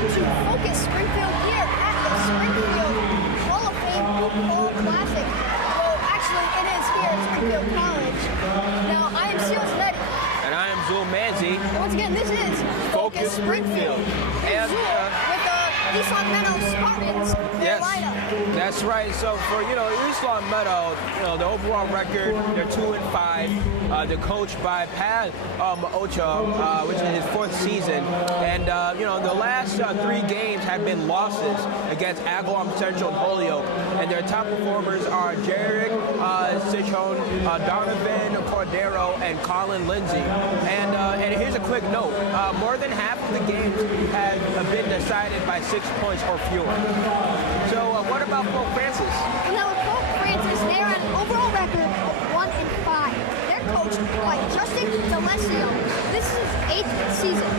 welcome to Focus Springfield here at the Springfield Hall of Fame Hoophall Classic. Well, actually, it is here at Springfield College. Now, I am Seals Nettie. And I am Zul Manzi. And once again, this is Focus Springfield. And Zul with the East Longmeadow Spartans lineup. That's right. So for East Longmeadow, the overall record, they're 2-5. They're coached by Pat Ocha, which is his 4th season, and the last 3 games have been losses against Agawam Central and Holyoke, and their top performers are Jarek Sichon, Donovan Cordero, and Colin Lindsay. And here's a quick note: more than half of the games have been decided by 6 points or fewer. So what about Pope Francis? Well, now with Pope Francis, they're on an overall record of 1-5. They're coached by Justin D'Alessio. This is his 8th season.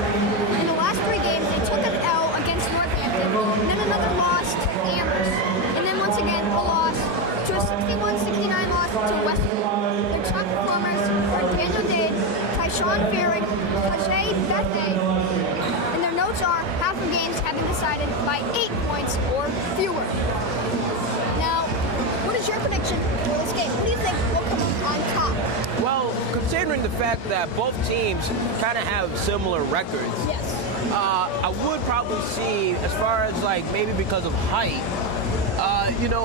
In the last 3 games, they took an L against Northampton, and then another loss to Amherst, and then once again a loss to a 61-69 loss to Westfield. Their top performers are Daniel Dade, Tyshawn Farron, Tajay Bethany, and their notes are half of games have been decided by 8 points or fewer. Now, what is your prediction for this game? What do you think will come on top? Well, considering the fact that both teams kind of have similar records, Yes. I would probably see, as far as maybe because of height,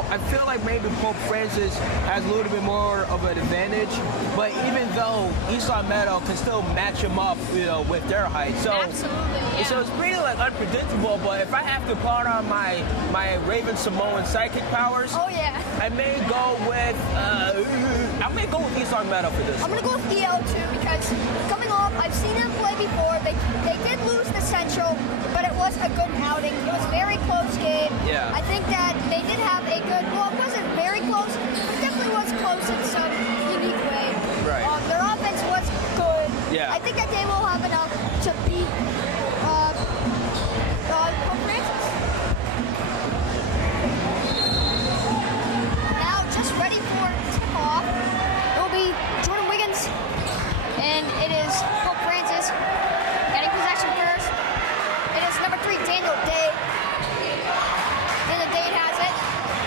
I feel like maybe Pope Francis has a little bit more of an advantage, but even though East Longmeadow can still match them up, with their height. So, Absolutely, yeah. So it's pretty unpredictable, but if I have to put on my Raven Samoan psychic powers, Oh, yeah. I may go with East Longmeadow for this. I'm going to go with EL too because coming off, I've seen them play before. They did lose to Central, but it was a good outing. It was a very close game. Yeah. I think that they did have a good, well, it wasn't very close, but it definitely was close in some unique way. Right. Their offense was good. Yeah. I think that they will have enough to beat Pope Francis. Now, just ready for tip-off. It will be Jordan Wiggins, and it is Pope Francis getting possession first. It is number 3, Daniel Day. Daniel Day has it.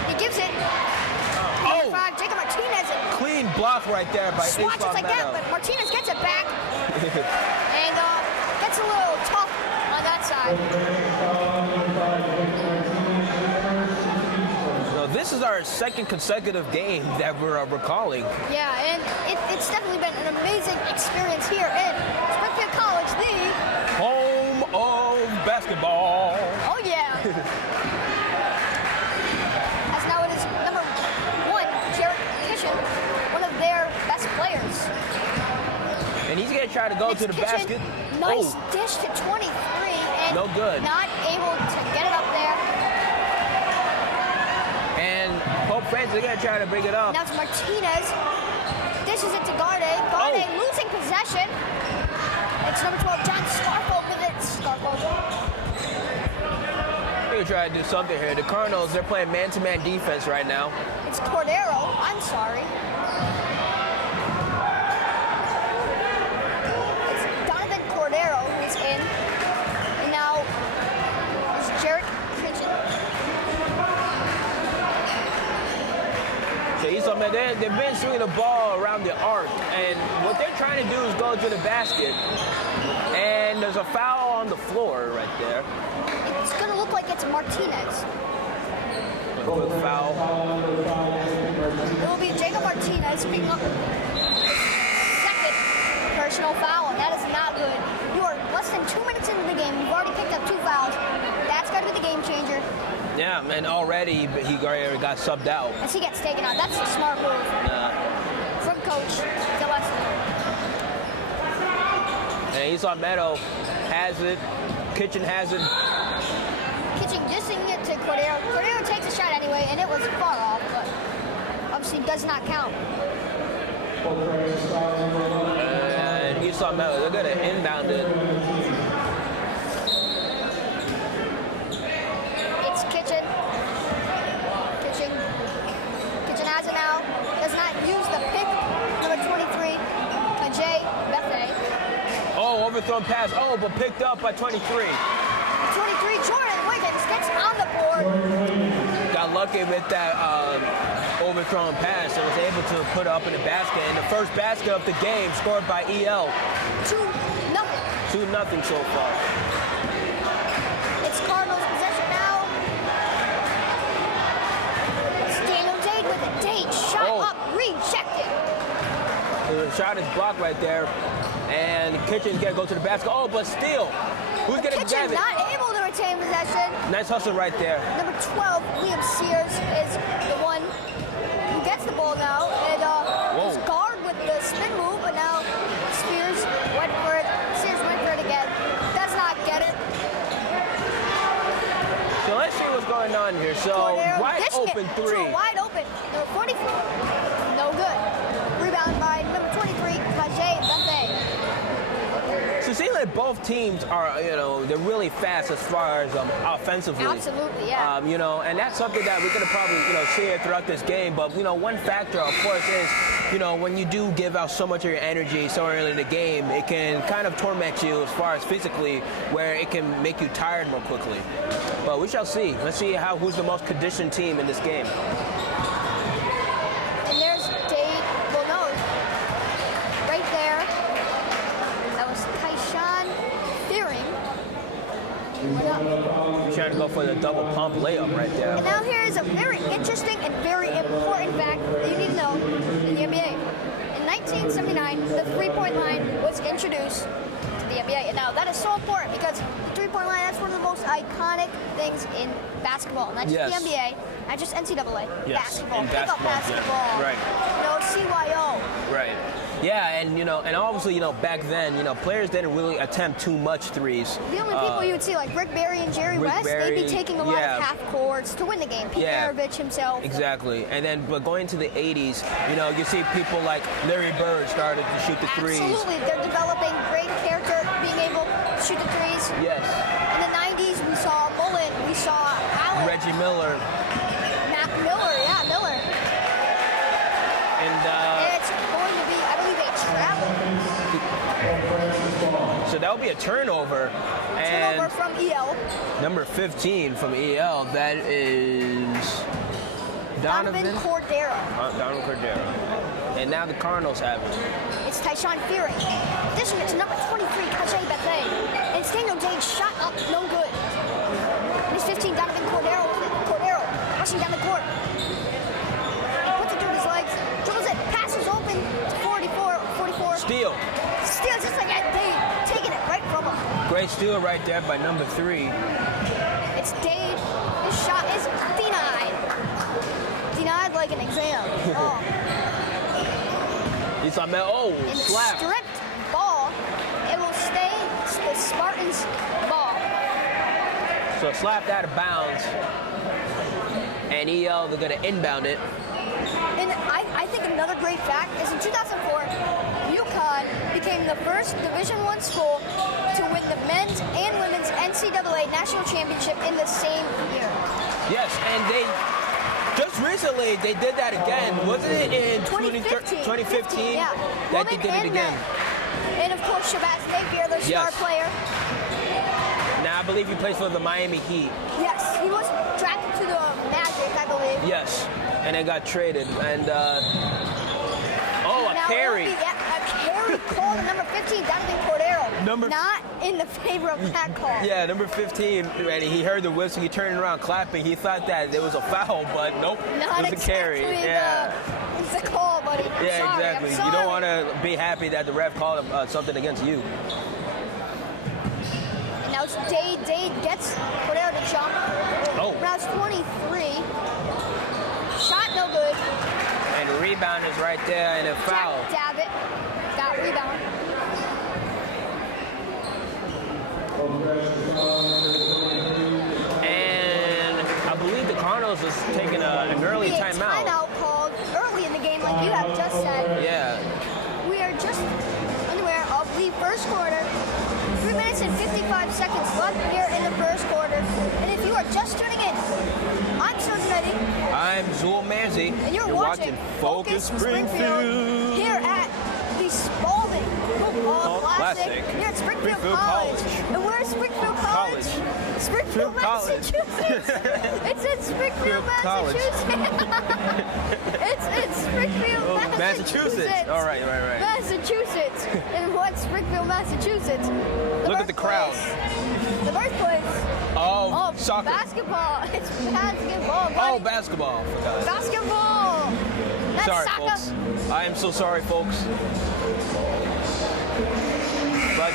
He gives it. Number 5, Jacob Martinez. Clean block right there by East Swatches like that, Longmeadow. but Martinez gets it back. And gets a little tough on that side. So this is our 2nd consecutive game that we're recalling. Yeah, and it's definitely been an amazing experience here in Springfield College, the Home of basketball. Oh yeah. As now it is number 1, Jarek Kitchen, one of their best players. And he's going to try to go It's to the Kitchen, basket. nice dish to 23, and No good. not able to get it up there. And Pope Francis is going to try to bring it up. Now it's Martinez. Dishes it to Garde. Garde losing possession. It's number 12, John Scarfo with it. Scarfo. We're going to try to do something here. The Cardinals, they're playing man-to-man defense right now. It's Cordero. I'm sorry. It's Donovan Cordero who's in. And now it's Jarek Kitchen. So East Longmeadow, they've been swinging the ball around the arc, and what they're trying to do is go to the basket. And there's a foul on the floor right there. It's going to look like it's Martinez. A quick foul. It will be Jacob Martinez picking up his 2nd personal foul, and that is not good. You are less than 2 minutes into the game. You've already picked up 2 fouls. That's got to be the game changer. Yeah, and already he already got subbed out. As he gets taken out. That's a smart move from Coach Gillespie. And East Longmeadow has it. Kitchen has it. Kitchen dissing it to Cordero. Cordero takes a shot anyway, and it was far off, but obviously does not count. And East Longmeadow, they're going to inbound it. It's Kitchen. Kitchen has it now. Does not use the pick. Number 23, Ajay Bethany. Oh, overthrown pass. Oh, but picked up by 23. 23, Jordan Wiggins gets on the board. Got lucky with that overthrown pass and was able to put it up in the basket. And the first basket of the game scored by EL. 2-0. 2-0 so far. It's Cardinals possession now. It's Daniel Dade with a Dade shot up, rejected. The shot is blocked right there. And Kitchen's got to go to the basket. Oh, but still, who's going to grab Kitchen it? not able to retain possession. Nice hustle right there. Number 12, Liam Sears, is the one who gets the ball now. And his guard with the spin move, but now Sears went for it again. Does not get it. So let's see what's going on here. So Cordero wide dishing open it three. to a wide open. Number 44, no good. Rebound by number 23, Tajay Bethea. So it seems like both teams are, they're really fast as far as offensively. Absolutely, yeah. And that's something that we're going to probably, see it throughout this game. But, one factor, of course, is, when you do give out so much of your energy so early in the game, it can kind of torment you as far as physically, where it can make you tired more quickly. But we shall see. Let's see who's the most conditioned team in this game. And there's Dade, well, no, right there. That was Tyshawn Fearing. You're trying to go for the double pump layup right there. And now here is a very interesting and very important fact that you need to know in the NBA. In 1979, the three-point line was introduced to the NBA. And now that is so important because the three-point line, that's one of the most iconic things in basketball. Not just the NBA, not just NCAA. Yes. Basketball, In pick-up basketball, basketball. yeah. Right. CYO. Right. Yeah, and and obviously, back then, players didn't really attempt too much threes. The only people you would see, like Rick Barry and Jerry West, they'd be taking a lot of half courts to win the game. Pete Maravich himself. Exactly. And then, but going into the 80s, you see people like Larry Bird started to shoot the threes. Absolutely. They're developing great character, being able to shoot the threes. Yes. In the 90s, we saw Mullen, we saw Allen. Reggie Miller. Mac Miller, yeah, Miller. And it's going to be, I believe, a travel. So that would be a turnover. Turnover from EL. Number 15 from EL, that is Donovan Cordero. Donovan Cordero. And now the Cardinals have it. It's Tyshawn Fearing. Dishing it to number 23, Tajay Bethea. And it's Daniel Dade shot up, no good. And it's 15, Donovan Cordero. Cordero rushing down the court. He puts it through his legs, dribbles it, passes open to 44. Steal. Steals just like that, Dade taking it right from him. Great steal right there by number 3. It's Dade. His shot is denied. Denied like an exam. Oh. He's on that. Oh, And slap. stripped ball. It will stay the Spartans' ball. So slapped out of bounds. And EL, they're going to inbound it. And I think another great fact is in 2004, UConn became the first Division I school to win the men's and women's NCAA national championship in the same year. Yes, and they just recently they did that again. Wasn't it in 2015? 2015? Yeah. That they did it again. And of course, Shabazz Napier, their star player. Now I believe he plays for the Miami Heat. Yes, he was drafted to the Magic, I believe. Yes, and then got traded. And a carry. A carry call to number 15, Donovan Cordero. Not in the favor of that call. Yeah, number 15, and he heard the whistle. He turned around clapping. He thought that there was a foul, but nope, Not it was a carry. Yeah. It's a call, buddy. Yeah, I'm exactly. sorry. You don't want to be happy that the ref called something against you. And now it's Dade. Dade gets Cordero to jump. Oh. Now it's 23. Shot no good. And the rebound is right there, and a foul. Jack Davitt got rebound. And I believe the Cardinals is taking an early timeout. Timeout called early in the game, like you have just said. Yeah. We are just unaware of the first quarter. 3 minutes and 55 seconds left here in the first quarter. And if you are just tuning in, I'm Sergeant Eddie. I'm Zul Manzi. And you're watching Focus Springfield here at the Spalding Hoophall Classic here at Springfield College. And we're Springfield College. Springfield College. Massachusetts. It's in Springfield, College. Massachusetts. It's Springfield, Oh, Massachusetts. All right. Massachusetts. And what's Springfield, Massachusetts? Look at the crowd. The birthplace. Oh, soccer. Basketball. It's basketball, buddy. Oh, basketball. Forgot. Basketball. That's Sorry, soccer. folks. I am so sorry, folks. But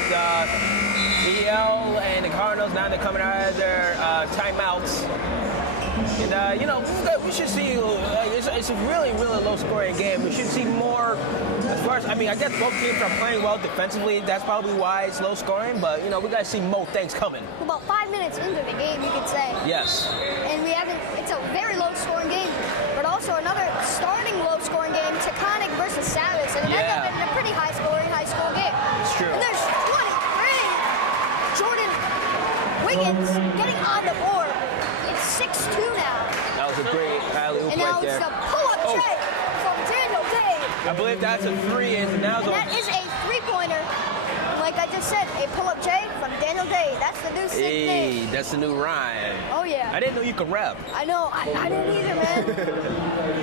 EL and the Cardinals, now they're coming out of their timeouts. And, you know, we should see, it's a really, really low-scoring game. We should see more, as far as, I mean, I guess both teams are playing well defensively. That's probably why it's low-scoring. But, you know, we got to see more things coming. About 5 minutes into the game, you could say. Yes. And it's a very low-scoring game. But also another starting low-scoring game, Taconic versus Savage. And it ended up in a pretty high-scoring high school game. It's true. And there's 23. Jordan Wiggins getting on the board. It's 6-2 now. That was a great alley-oop And now right there. it's the pull-up tray from Daniel Day. I believe that's a three, and now And that is a three-pointer. Like I just said, a pull-up J from Daniel Day. That's the new sick thing. That's the new rhyme. Oh, yeah. I didn't know you could rap. I know. I didn't either, man.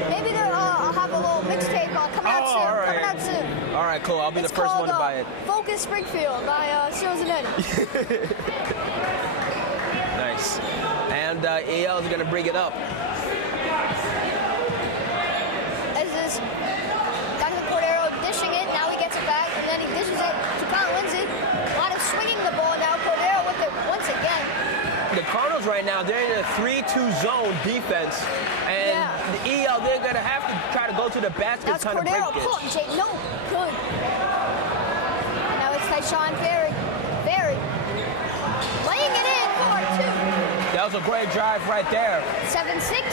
Maybe I'll have a little mixtape coming out soon. All right. Coming out soon. All right, cool. I'll be It's the first called, one to buy it. Focus Springfield by Seals and Eddie. Nice. And EL is going to bring it up. As this Dr. Cordero dishing it, now he gets it back, and then he dishes it to Connor Lindsay. A lot of swinging the ball now. Cordero with it once again. The Cardinals right now, they're in a 3-2 zone defense. And the EL, they're going to have to try to go to the basket That's kind of break Cordero. it. Pull up, Jay. No good. Now it's Tyshawn Ferry. Laying it in for two. That was a great drive right there. 7-6.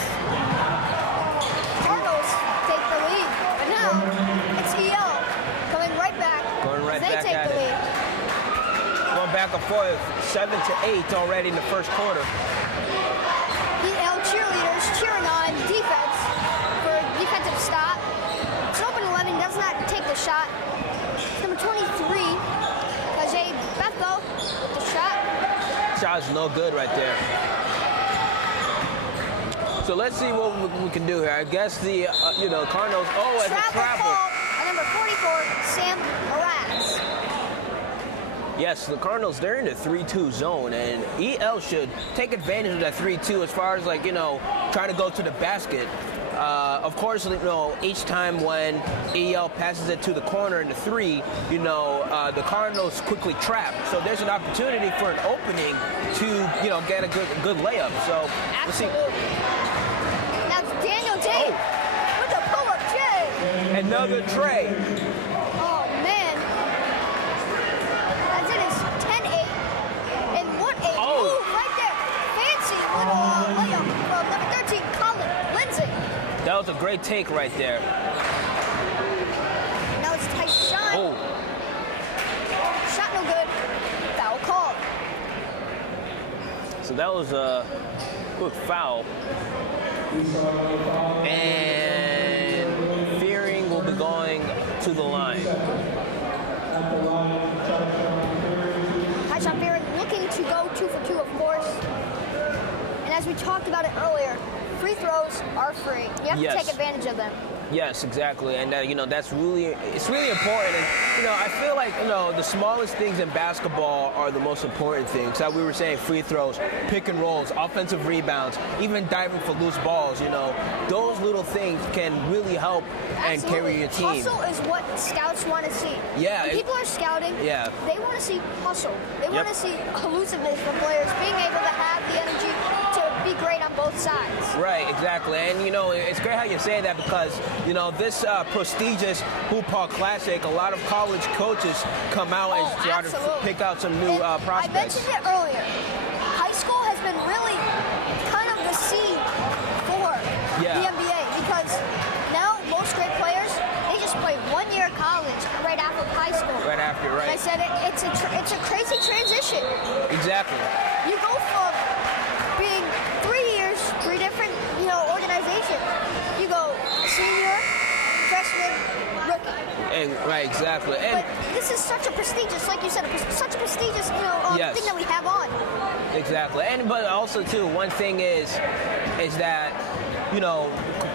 Cardinals take the lead. But now it's EL coming right back. Going right they back take at the it. lead. Going back and forth, 7-8 already in the first quarter. EL cheerleaders cheering on defense for defensive stop. It's open 11, does not take the shot. Number 23, Ajay Betho with the shot. Shot's no good right there. So let's see what we can do here. I guess the, Cardinals, as a travel. Call, and number 44, Sam Mraz. Yes, the Cardinals, they're in the 3-2 zone, and EL should take advantage of that 3-2 as far as, trying to go to the basket. Of course, each time when EL passes it to the corner in the three, the Cardinals quickly trap. So there's an opportunity for an opening to, get a good layup. So let's see. Now it's Daniel Day with the pull-up J. Another tray. Oh, man. As it is 10-8 and 1-8. Oh. Ooh, right there. Fancy little layup from number 13, Colin Lindsay. That was a great take right there. Now it's Tyshawn. Oh. Shot no good. Foul call. So that was a quick foul. And Fearing will be going to the line. Tyshawn Fearing looking to go 2 for 2, of course. And as we talked about it earlier, free throws are free. You have to take advantage of them. Yes, exactly, and that's really important. And I feel like the smallest things in basketball are the most important things. Like we were saying, free throws, pick and rolls, offensive rebounds, even diving for loose balls. Those little things can really help and carry your team. Hustle is what scouts want to see. Yeah. When people are scouting, they want to see hustle. They want to see elusiveness from players, being able to have the energy to be great on both sides. Right, exactly. And it's great how you say that because this prestigious Hoophall Classic, a lot of college coaches come out and try to pick out some new prospects. I mentioned it earlier. High school has been really kind of the seed for the NBA because now most great players, they just play 1 year of college right after high school. Right after, right. And I said it's a crazy transition. Exactly. You go from being 3 years, 3 different organizations. You go senior, freshman, record rookie. Right, exactly. And But this is such a prestigious, like you said, such a prestigious, Yes. thing that we have on. exactly. And but also too, one thing is that,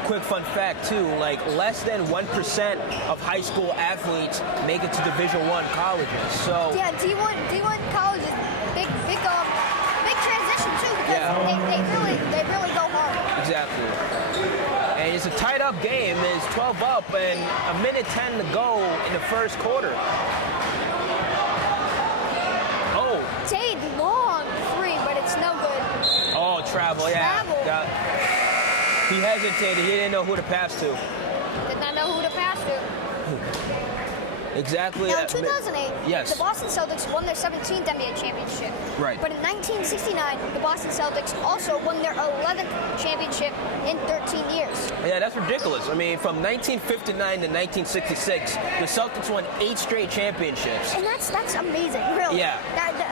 quick fun fact too, like less than 1% of high school athletes make it to Division I colleges. So Yeah, D1 colleges, big transition too because Yeah. they really go hard. exactly. And it's a tied up game. It's 12 up and a minute 10 to go in the first quarter. Oh, Dade long three, but it's no good. oh, travel, yeah. Travel. He hesitated. He didn't know who to pass to. Did not know who to pass to. Exactly. Now in 2008, Yes. the Boston Celtics won their 17th NBA championship. Right. But in 1969, the Boston Celtics also won their 11th championship in 13 years. Yeah, that's ridiculous. I mean, from 1959 to 1966, the Celtics won 8 straight championships. And that's amazing, really. Yeah,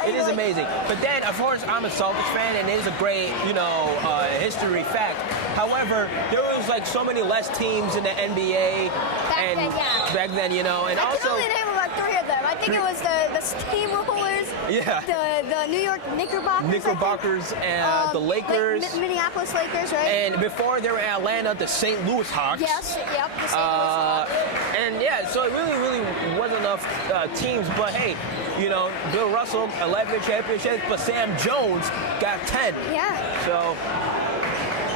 it is like, amazing. But then, of course, I'm a Celtics fan, and it is a great, history fact. However, there was like so many less teams in the NBA back then, and I can also only name about 3 of them. I think it was the Steamrollers, Yeah. the New York Knickerbockers, and the Lakers, Minneapolis Lakers, right? and before they were in Atlanta, the St. Louis Hawks. Yes, yep, the St. Louis Hawks. And yeah, so it really wasn't enough teams. But hey, Bill Russell 11 championships, but Sam Jones got 10. Yeah, So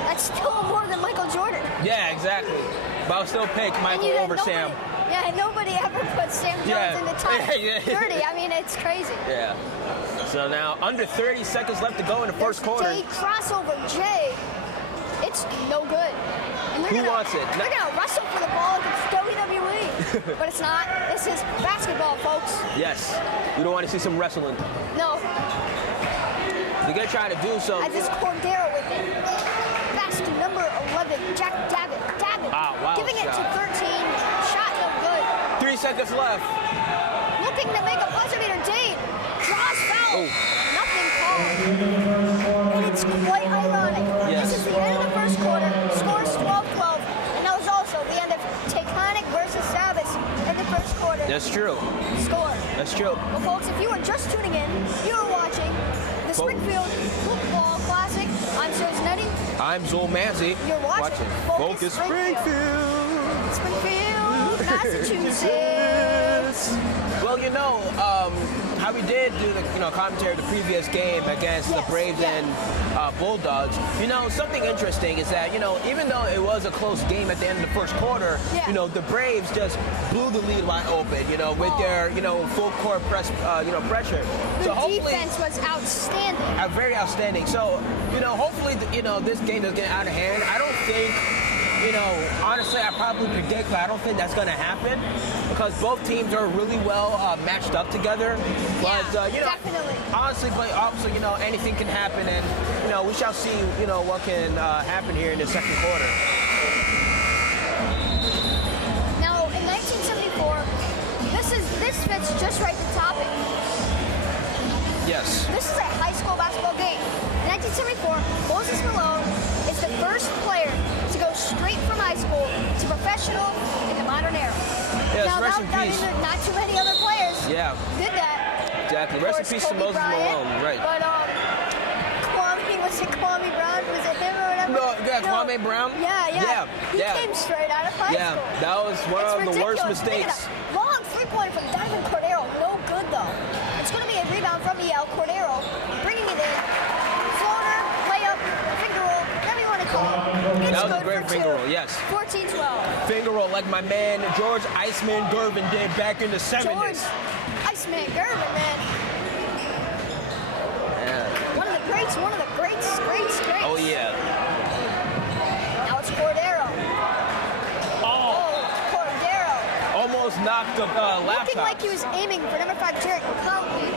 that's still more than Michael Jordan. yeah, exactly. But I'll still pick And Michael you over nobody, Sam. Yeah, nobody ever put Sam Jones Yeah. in the top Yeah. 30. I mean, it's crazy. Yeah. So now under 30 seconds left to go in the first There's quarter. Jay crossover, Jay. It's no good. And they're Who gonna- wants it? They're gonna wrestle for the ball like it's WWE, but it's not. This is basketball, folks. Yes. You don't want to see some wrestling. No, They're gonna try to do so. I just Cordero with it. Basket number 11, Jack Davitt. Wow, Giving it to shot. 13. Shot no good. 3 seconds left. Looking to make a buzzer beater. Dade draws foul. Oh. Nothing called. And it's quite ironic. Yes. This is the end of the first quarter. Scores 12-12. And that was also the end of Taconic versus Savas in the first quarter. That's true. Score. That's true. Well, folks, if you were just tuning in, you were watching the Springfield Football Classic. I'm Susan Nettie. I'm Zool Manzi. You're watching Focus Springfield. Springfield, Massachusetts. Well, how we did do the commentary of the previous game against the Yes, Braves yeah. and Bulldogs. Something interesting is that even though it was a close game at the end of the first quarter, Yeah. the Braves just blew the lead wide open. With their full court press pressure. The So hopefully. defense was outstanding. Very outstanding. So, hopefully, this game doesn't get out of hand. I don't think, honestly, I probably predict, but I don't think that's going to happen because both teams are really well matched up together. But, definitely. honestly, but also, anything can happen, and, we shall see, what can happen here in the second quarter. Now, in 1974, this fits just right the topic. Yes. This is a high school basketball game. In 1974, Moses Malone is the first player to go straight from high school to professional in the modern era. Yes, now, rest in peace. not too many other players Yeah. did that. Exactly. Of Rest in course, peace to Kobe Moses Bryant, Malone. Right. But Kwame Brown? Was it him or whatever? No, yeah, Kwame Brown? Yeah. He Yeah. came straight out of high Yeah, school. that was one It's of the worst ridiculous. Look at mistakes. that. Long three-pointer from Diamond Cordero. No good, though. It's going to be a rebound from EL Cordero, bringing it in. Floater, layup, finger roll, whatever you want to call it. It's That was a good great for finger two. roll, yes. 14-12. Finger roll like my man George Iceman Gervin did back in the 70s. George Iceman Gervin, man. One of the greats. Greats. Oh, yeah. Now it's Cordero. Oh, Cordero. almost knocked the Looking laptop. like he was aiming for number 5, Jarrett Conley.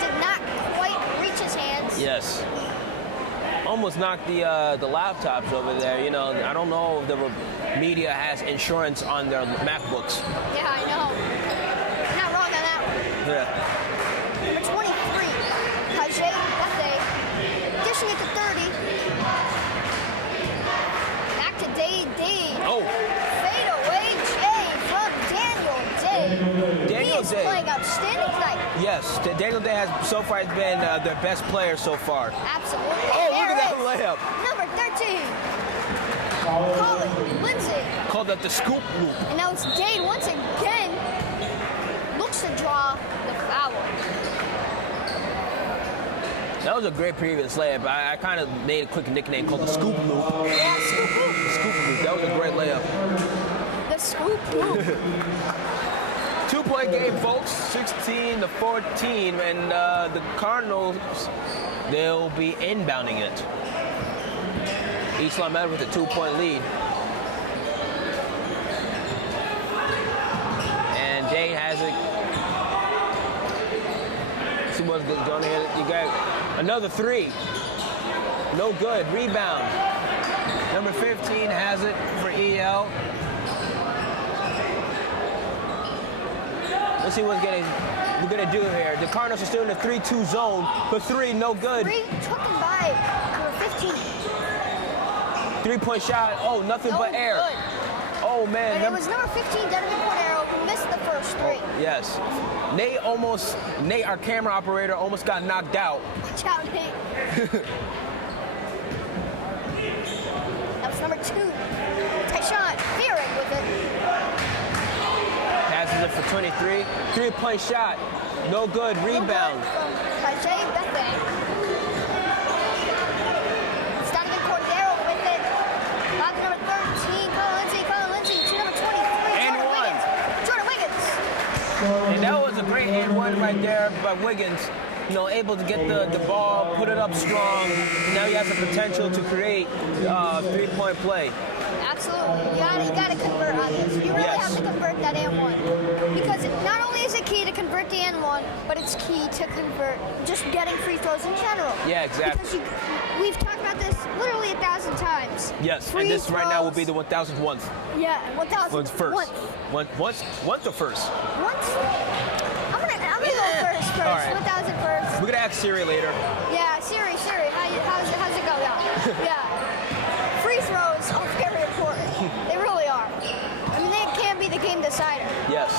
Did not quite reach his hands. Yes. Almost knocked the laptops over there. I don't know if the media has insurance on their MacBooks. Yeah, I know. You're not wrong on that one. Yeah. Number 23, Kajay Bethea. Dishing it to 30. Back to Dade. Oh, Fade away, Jay. Yes, Daniel Day has so far been their best player so far. Absolutely. Oh, look There at that is layup. Number 13, Colin Lindsay. Called that the scoop loop. And now it's Dade once again. Looks to draw the foul. That was a great previous layup. I kind of made a quick nickname called the scoop loop. Yeah, scoop loop. The scoop loop. That was a great layup. The scoop loop. 2-point game, folks. 16-14, and the Cardinals, they'll be inbounding it. East Longmeadow with a 2-point lead. And Day has it. See what's going here. You got another three. No good. Rebound. Number 15 has it for EL. Let's see what we're gonna do here. The Cardinals are still in the 3-2 zone. For three, no good. Three taken by number 15. 3-point shot. Oh, nothing but air. Good. Oh man. And it was number 15, Donovan Cordero, who missed the first three. Yes. Nate, our camera operator, almost got knocked out. Watch out, Nate. That was number 2. Tyshawn Fearing with it. Passes it for 23. 3-point shot. No good. Rebound. By Jay Bethany. It's Donovan Cordero with it. Back to number 13, Colin Lindsay to number 23, And Jordan Wiggins. And that was a great and one right there by Wiggins. You know, able to get the ball, put it up strong. Now he has the potential to create 3-point play. Absolutely. You gotta convert on this. You really have to convert that and one. Because not only is it key to convert the and one, but it's key to convert just getting free throws in general. Yeah, exactly. Because we've talked about this literally 1,000 times. Yes, Free and this right now will throws. be the 1,001th. Yeah, 1,000. First. Once or first? Once. I'm gonna go first. All right. 1,000 first. We're gonna ask Siri later. Yeah, Siri, how's it go? Yeah. Yeah. Free throws are very important. They really are. I mean, they can be the game decider. Yes.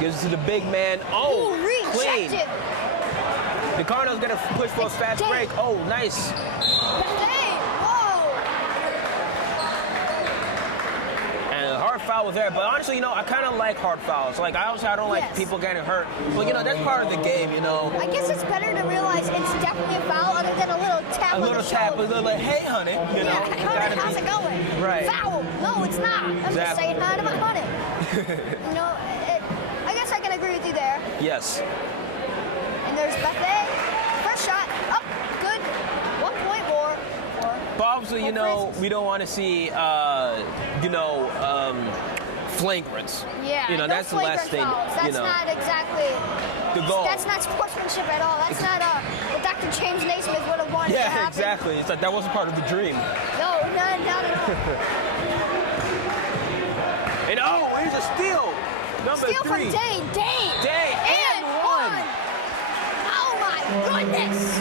Gives it to the big man. Oh, Ooh, clean. rejected. The Cardinals gonna push for a fast Dang. break. Oh, nice. Dang, whoa. And a hard foul was there, but honestly, you know, I kind of like hard fouls. Like, I don't like Yes. people getting hurt. But, you know, that's part of the game, you know. I guess it's better to realize it's definitely a foul other than a little tap A on little the tap, a shoulder. little like, hey, honey, you know. Yeah, you honey, gotta how's be- it going? Right. Foul. No, it's not. I'm just Exactly. saying hi to my honey. You know, I guess I can agree with you there. Yes. And there's Bethany. First shot. Up. Good. 1 point more. But obviously, you know, we don't want to see, flagrants. Yeah, You know, no that's the last thing, flagrant fouls. you That's know. not exactly. The goal. That's not sportsmanship at all. That's not what Dr. James Naismith would have wanted to Yeah, happen. exactly. It's like that wasn't part of the dream. No, not at all. And oh, here's a steal. Number Steal 3. from Dane. Day and one. Oh my goodness.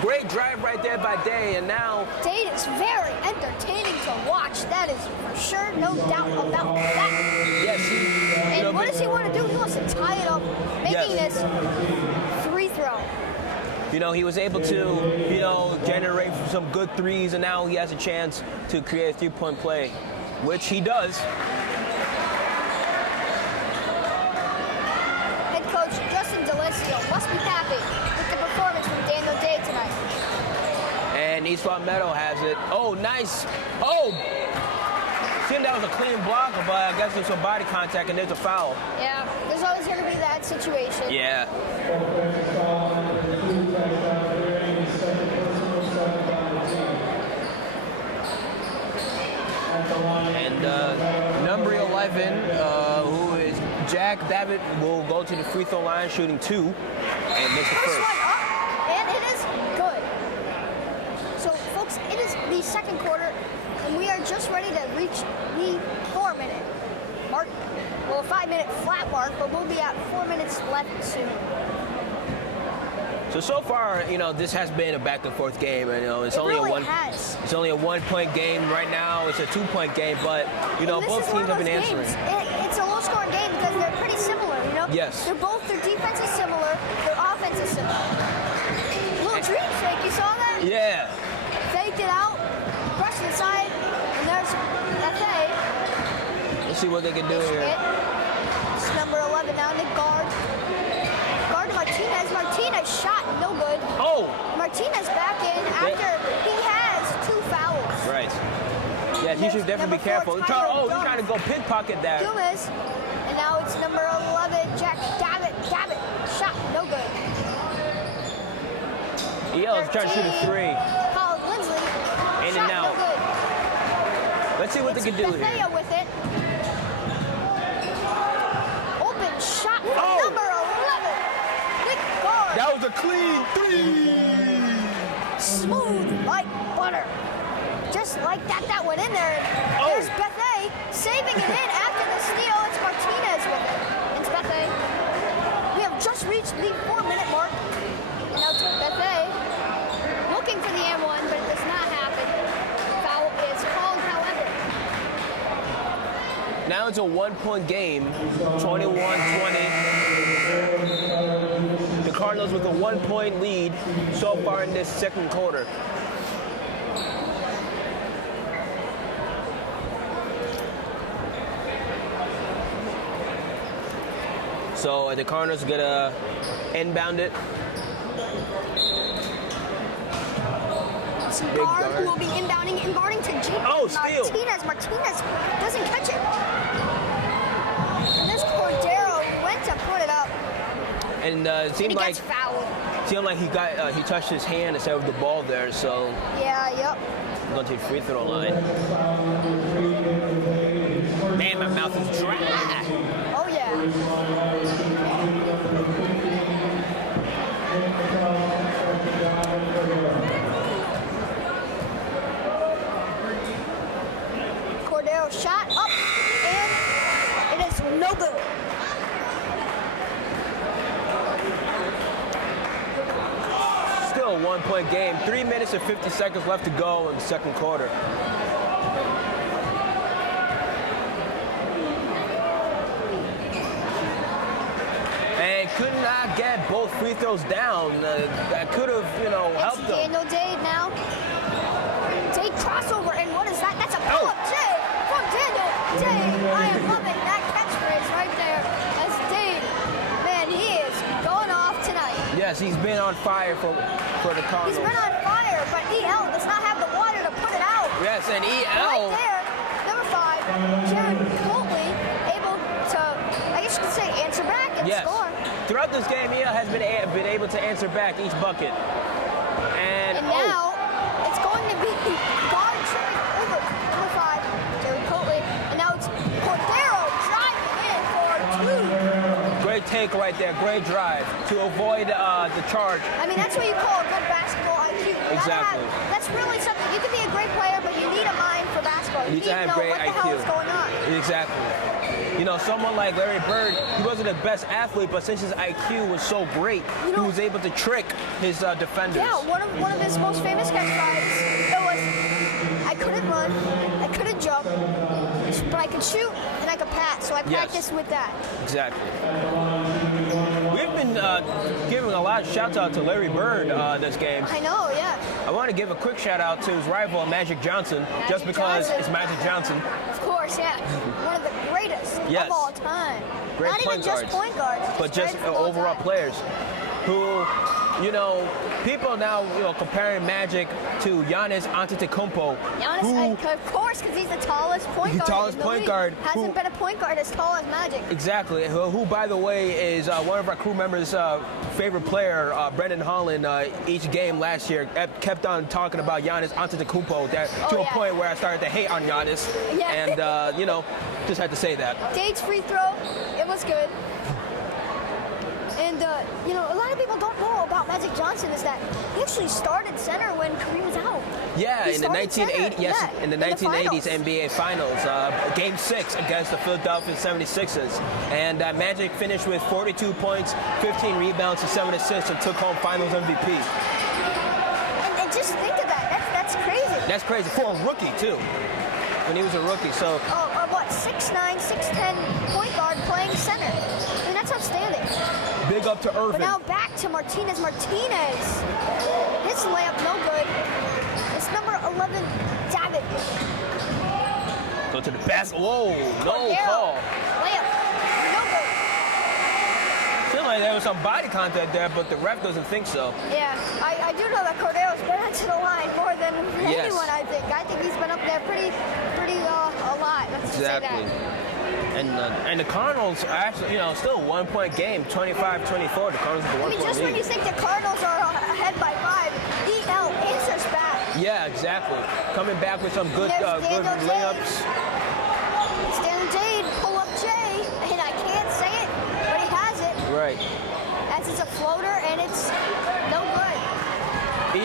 Great drive right there by Day, and now Dane is very entertaining to watch. That is for sure, no doubt about that. yes, And what does he want to do? He wants to tie it up, making Yes. this free throw. You know, he was able to, you know, generate some good threes, and now he has a chance to create a 3-point play, which he does. Head coach Justin D'Alessio must be happy with the performance from Daniel Day tonight. And East Longmeadow has it. Oh, nice. Oh! Seemed that was a clean block, but I guess there's some body contact and there's a foul. Yeah, there's always going to be that situation. Yeah. And number 11, who is Jack Davitt, will go to the free throw line shooting 2 and makes the First first. one up, and it is good. So, folks, it is the second quarter, and we are just ready to reach the 4-minute mark. Well, a 5-minute flat mark, but we'll be at 4 minutes left soon. So far, you know, this has been a back-and-forth game, and you know, it's It only really a one. has. It's only a 1-point game right now. It's a 2-point game, but you know, And this both is one teams of have been those answering. games. It's a low-scoring game because they're pretty similar, you know? Yes. Their defense is similar. Their offense is similar. Little dream shake, you saw that? Yeah. Faked it out, brushed it aside, and there's Buffet. Let's see what they can do here. It's number 11 now, the guard. Guard to Martinez. Martinez shot, no good. Oh! Martinez back in after he has 2 fouls. Right. Yeah, he should definitely be careful. He's trying to go pickpocket that. Dumas. And now it's number 11, Jack Davitt. Shot, no good. EL is trying to shoot a 3. Colin Lindsley. In Shot, and out. no good. Let's see what they can do Bethea here. with it. Open shot from Oh. number 11. Nick guard. That was a clean 3. Smooth like butter. Just like that went in there. Oh. There's Bethea saving it in after the steal. It's Martinez with it. It's Bethea. We have just reached the 4-minute mark. And now it's Bethea looking for the M1, but it does not happen. Foul is called, however. Now it's a 1-point game, 21-20. The Cardinals with a 1-point lead so far in this second quarter. So the Cardinals are gonna inbound it. Some Big guard guard. who will be inbounding to G. Oh, steal. Martinez doesn't catch it. And this Cordero went to put it up. And it And seemed he like gets fouled. he touched his hand instead of the ball there. So Yeah, yep. I'm going to the free throw line. Man, my mouth is dry. Oh, yeah. Cordero shot up, and it is no good. Still a 1-point game. 3 minutes and 50 seconds left to go in the second quarter. And could not get both free throws down. That could have, helped It's them. Daniel Dade now. Dade crossover, and what is that? That's a pull-up J from Daniel Dade. I am loving that catchphrase right there. As Dade, man, he is going off tonight. Yes, he's been on fire for the Cardinals. He's been on fire, but EL does not have the water to put it out. Yes, and Right EL. there, number 5, Jared Copley, able to, I guess you could say, answer back and Yes. score. Throughout this game, EL has been able to answer back each bucket. And Now, it's going to be guard tripping over number 5, Jared Copley. And now it's Cordero driving in for 2. great take right there, great drive to avoid the charge. I mean, that's what you call a good basketball IQ. Exactly. That's really something. You can be a great player, but you need a mind for basketball. You need to have know great what the hell IQ. is going on. Exactly. Someone like Larry Bird, he wasn't the best athlete, but since his IQ was so great, he was able to trick his defenders. Yeah, one of his most famous catchphrases, it was, I couldn't run, I couldn't jump, but I could shoot and I could pass, so I practiced with that. Exactly. We've been giving a lot of shout out to Larry Bird this game. I know, yeah. I want to give a quick shout out to his rival, Magic Johnson, just because Johnson. it's Magic Johnson. Of course, yeah. One of the greatest Yes. of all time. Great Not even point just guards, point guards, but just great of all overall time. players who, people now, comparing Magic to Giannis Antetokounmpo, Giannis, of course, because he's the tallest point The guard. tallest in the point league. guard Hasn't who- been a point guard as tall as Magic. exactly, who by the way, is one of our crew members' favorite player, Brendan Holland, each game last year, kept on talking about Giannis Antetokounmpo to a point where I started to hate on Giannis. Yeah. And, just had to say that. Dade's free throw, it was good. And, a lot of people don't know about Magic Johnson is that he actually started center when Kareem was out. Yeah, He in the started 1980s, center, yes, yeah, in the finals. 1980s NBA Finals, Game 6 against the Philadelphia 76ers, and Magic finished with 42 points, 15 rebounds, and 7 assists, and took home Finals MVP. And just think of that. That's crazy. That's crazy for a rookie too, when he was a rookie. So 6'9", 6'10" point guard playing center. I mean, that's outstanding. big up to But Irvin. now back to Martinez. Martinez. His layup, no good. It's number 11, David. Go to the basket. Whoa, no Cordero. call. Layup, no good. Seemed like there was some body contact there, but the ref doesn't think so. Yeah, I do know that Cordero's been to the line more than Yes. anyone, I think. I think he's been up there pretty a lot. Let's just say Exactly. that. And the Cardinals are actually, still a 1-point game, 25-24. The Cardinals with the I mean, 1-point just when you lead. think the Cardinals are ahead by 5, EL answers back. Yeah, exactly. Coming back with some good There's good Daniel layups. Stanley Jade, pull up Jay, and I can't say it, but he has it. Right. As it's a floater, and it's no good.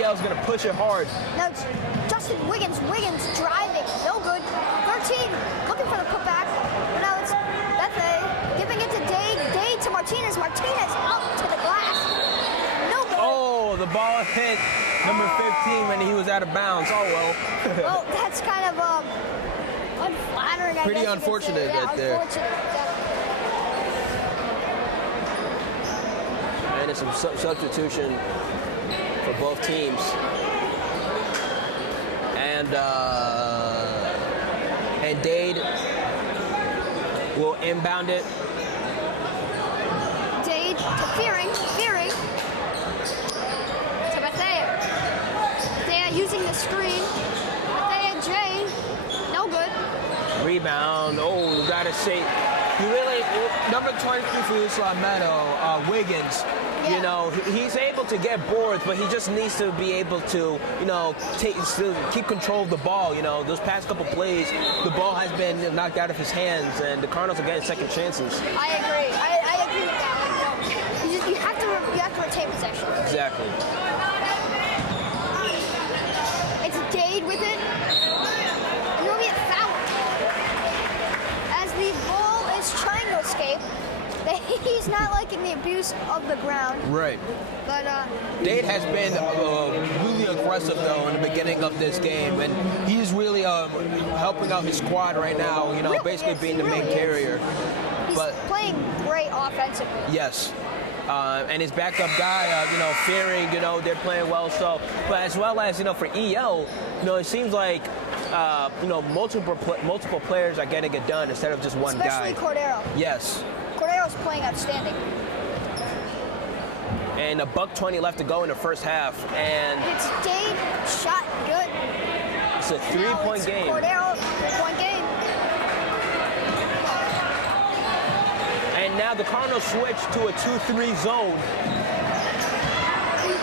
EL's gonna push it hard. Now it's Justin Wiggins driving, no good. 13, looking for the putback. But now it's Bethe giving it to Dade to Martinez. Martinez up to the glass. No good. Oh, the ball hit number 15 when he was out of bounds. Oh well. Well, that's kind of unflattering. Pretty I guess unfortunate you could say. right there. Unfortunate. And it's some substitution for both teams. And Dade will inbound it. Dade to Fearing. To Bethea. Bethea using the screen. Bethea J. No good. Rebound. Oh, you gotta say, you really number 23 for this Longmeadow, Wiggins. Yeah. He's able to get boards, but he just needs to be able to, keep control of the ball. Those past couple plays, the ball has been knocked out of his hands, and the Cardinals are getting second chances. I agree. I agree with that. You have to retain possession. Exactly. It's Dade with it. And there'll be a foul. As the ball is trying to escape, he's not liking the abuse of the ground. Right. But Dade has been really aggressive, though, in the beginning of this game, and he's really helping out his squad right now, Really basically is. being He the main really is. carrier. he's But playing great offensively. yes. And his backup guy, Fearing, they're playing well. So, but as well as, for EL, it seems like, multiple players are getting it done instead of just one Especially guy. Cordero. Yes. Cordero's playing outstanding. And $1:20 left to go in the first half, and It's Dade, shot good. it's a Now three-point it's game. Cordero, 3-point game. And now the Cardinals switch to a 2-3 zone.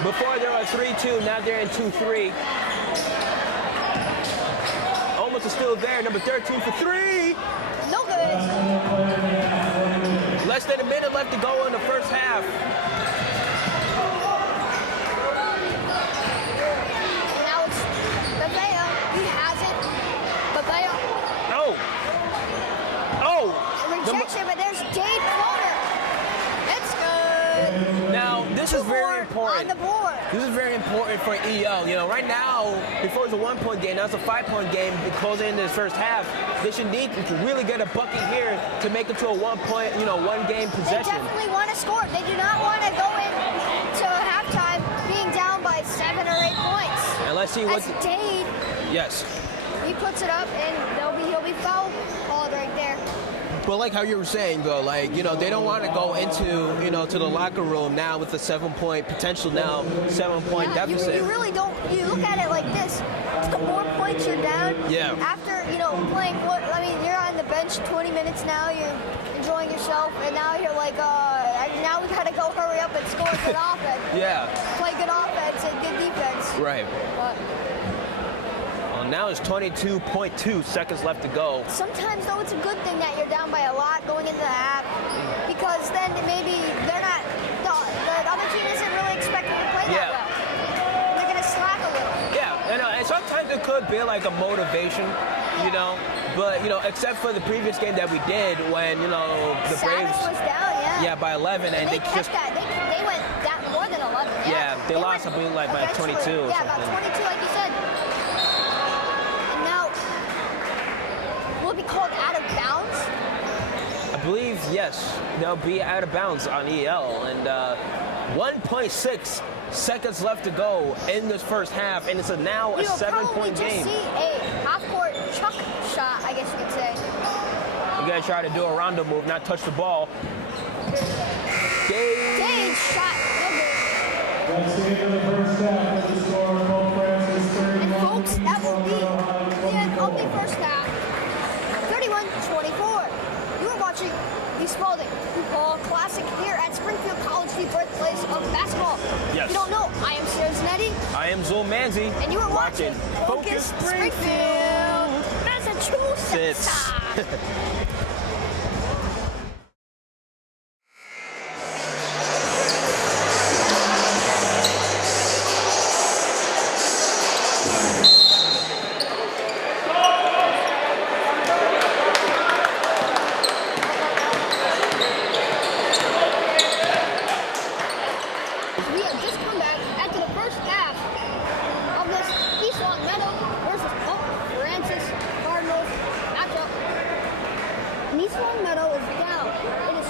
Before they were 3-2, now they're in 2-3. Almost is still there. Number 13 for 3. No good. Less than a minute left to go in the first half. And now it's Bethea. He has it. Bethea. Oh! Rejection, but there's Dade floater. It's good. Now, this is very On important. the board. This is very important for EL. Right now, before it's a 1-point game, now it's a 5-point game. Closing in this first half, they should need to really get a bucket here to make it to a 1-point, one-game They possession. definitely want to score. They do not want to go into halftime being down by 7 or 8 points. And let's see what. As Dade, Yes. he puts it up, and he'll be foul called right there. But like how you were saying, though, they don't want to go into, to the locker room now with a 7-point potential now, 7-point Yeah, deficit. you really don't. You look at it like this: the more points you're down, Yeah. after playing. You're on the bench 20 minutes now. You're enjoying yourself, and now you're like, now we gotta go hurry up and score good offense. Yeah. Play good offense and good defense. Right. But Well, now it's 22.2 seconds left to go. sometimes, though, it's a good thing that you're down by a lot going into the half, because then maybe they're not. The other team isn't really expecting to play that well. They're gonna slack a little. Yeah, and sometimes it could be like a motivation, but except for the previous game that we did when the Savage Braves, was down, yeah. by 11, and They they kept just that. They went down more than 11. Yeah, they lost, went I believe, like, by eventually- 22 or yeah, something. about 22, like you said. And now, will it be called out of bounds? I believe, yes, they'll be out of bounds on EL. And 1.6 seconds left to go in this first half, and it's now a 7-point game. You'll probably just see a half-court chuck shot, I guess you could say. You gotta try to do a rondo move, not touch the ball. Gage shot. No good. That's the end of the first half. The score, Paul Francis, 31. And folks, that will be the end of the first half. 31-24. You are watching the Spalding Hoophall Classic here at Springfield College, the birthplace of basketball. Yes. If you don't know, I am Sarah Zanetti. I am Zul Manzi. And you are watching Focus Springfield, Massachusetts. We have just come back after the first half of this East Longmeadow versus Francis Cardinals matchup. And East Longmeadow is down. It is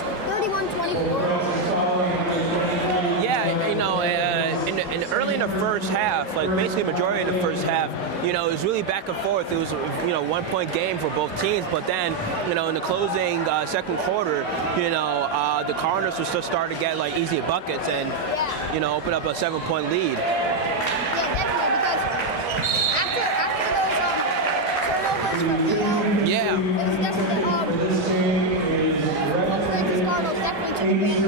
31-24. Yeah, you know, early in the first half, like basically majority of the first half, you know, it was really back and forth. It was, you know, 1-point game for both teams. But then, you know, in the closing second quarter, you know, the Cardinals were still starting to get like easy buckets and, you know, open up a 7-point lead. Yeah, definitely, because after those turnovers, Yeah. it was definitely Francis Cardinals definitely took advantage.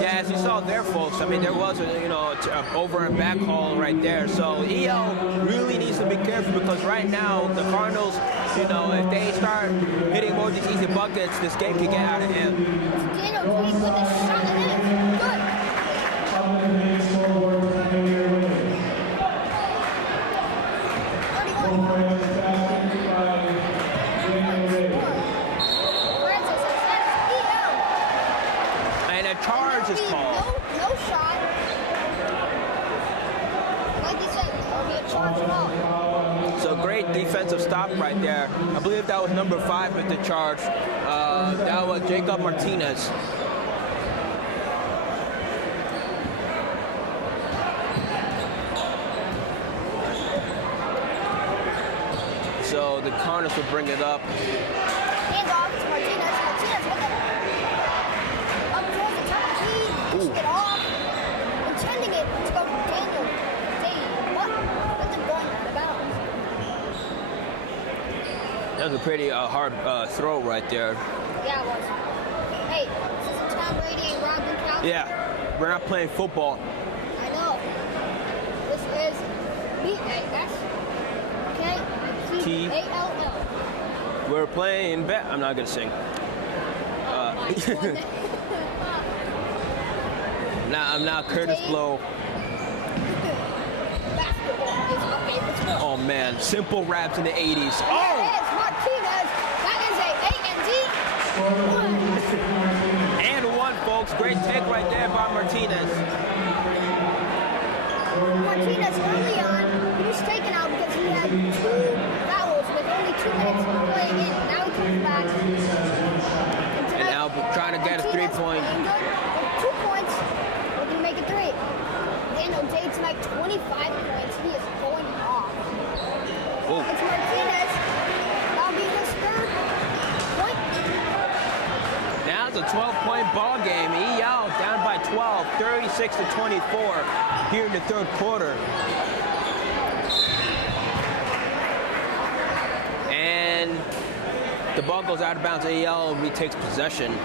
Yeah, as you saw there, folks, I mean, there was a, you know, over and back haul right there. So EL really needs to be careful because right now the Cardinals, you know, if they start hitting more of these easy buckets, this game can get out of hand. Daniel Tate with a shot and it is good. Francis, that's EL. And a charge is called. No shot. Like you said, there'll be a charge ball. So great defensive stop right there. I believe that was number 5 with the charge. That was Jacob Martinez. So the Cardinals will bring it up. Hand off to Martinez. Martinez with it. Up towards the top of the key. Pushing it off. Intending it to go to Daniel Tate. What? What's it going out of bounds? That was a pretty hard throw right there. Yeah, it was. Hey, this is Tom Brady and Rob Gronkowski. Yeah, we're not playing football. I know. This is B-A-S-K-C-A-L-L. We're playing I'm not gonna sing. I'm not Curtis Blow. Basketball is my favorite sport. Oh man, simple raps in the 80s. There Oh! is Martinez. That is a And one, folks. Great take right there by Martinez. Martinez early on, he was taken out because he had 2 fouls with only 2 minutes playing in. Now he comes back. And now trying to get a 3-point. 2 points. Looking to make it 3. Daniel Tate tonight, 25 points. He is going off. Oh. It's Martinez. That'll be his 3rd point. Now it's a 12-point ball game. EL down by 12, 36-24 here in the 3rd quarter. And the ball goes out of bounds. EL retakes possession.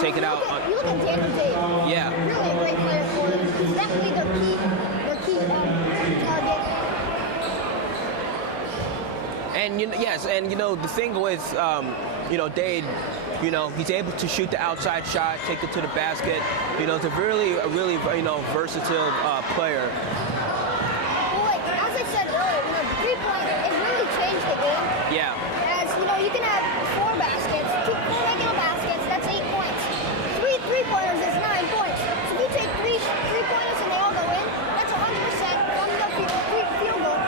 Take it out. You look at Daniel Tate. Yeah. Really a great player for them. He's definitely their key target. And yes, and you know the thing with you know Dade, you know he's able to shoot the outside shot, take it to the basket. You know, it's a really you know versatile player. Well, like, as I said earlier, you know, 3-point, it really changed the game. Yeah. As you know, you can have 4 baskets, 2 regular baskets. That's 8 points. 3 3-pointers is 9 points. So if you take 3 3-pointers and they all go in, that's 100% from the field goal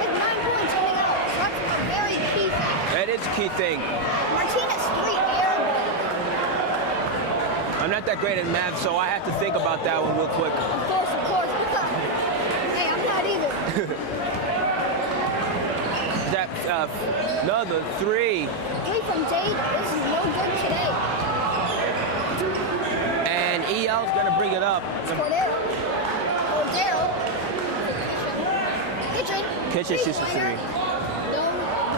with 9 points coming out. So that's a very key thing. That is a key thing. Martinez 3 air ball. not that great in math, so I have to think about that one real quick. Of course. Hey, I'm not either. That another 3. 3 from Dade is no good today. And EL's gonna bring it up. Cordero. Kitchen shoots a 3. No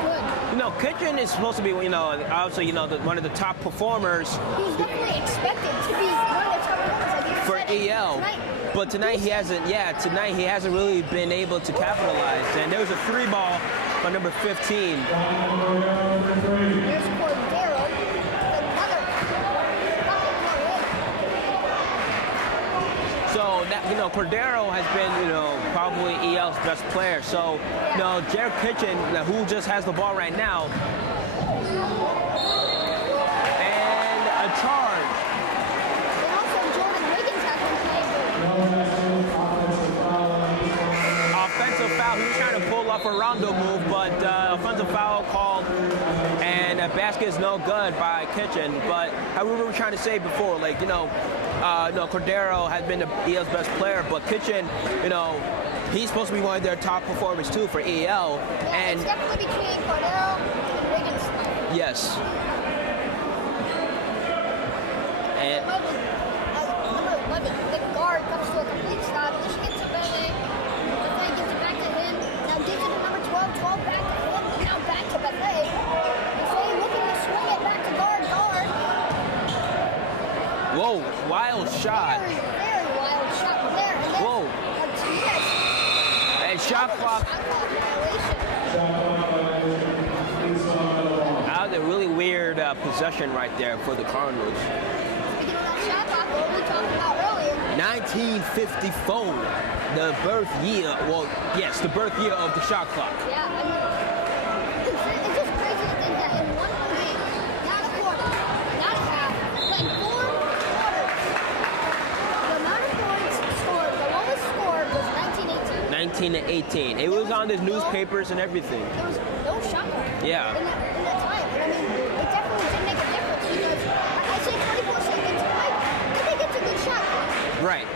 good. You know, Kitchen is supposed to be, obviously, one of the top performers He's definitely expected to be one of the top performers like you for said EL. tonight. But tonight he hasn't really been able to capitalize. And there was a 3 ball by number 15. Here's Cordero. So Cordero has been, probably EL's best player. So, Jared Kitchen, who just has the ball right now, and a charge. And also Jordan Wiggins has been playing good. Offensive foul. He was trying to pull off a rondo move, but offensive foul called, and a basket is no good by Kitchen. But how we were trying to say before, Cordero has been EL's best player, but Kitchen, he's supposed to be one of their top performers too for EL. Yeah, And it's definitely between Cordero and Wiggins. yes. And Number 11, the guard comes to a complete stop. Just gets it back. Buffet gives it back to him. Now gives it to number 12. 12 back to him. Now back to Buffet. Buffet looking to swing it back to guard. whoa, wild shot. Very, very wild shot there. And then, Whoa. Yes. And shot clock. Shot clock violation. That was a really weird possession right there for the Cardinals. Speaking of that shot clock, what we talked about earlier. 1954, the birth year. Well, yes, the birth year of the shot clock. Yeah, I mean, it's just crazy to think that in one game, not a quarter, not a half, but in 4 quarters, the amount of points scored, the lowest scored was 1918. 1918. It was on the newspapers and everything. There was no shot clock Yeah. in that time. And I mean, it definitely did make a difference because I say 24 seconds, I think it's a good shot clock. Right.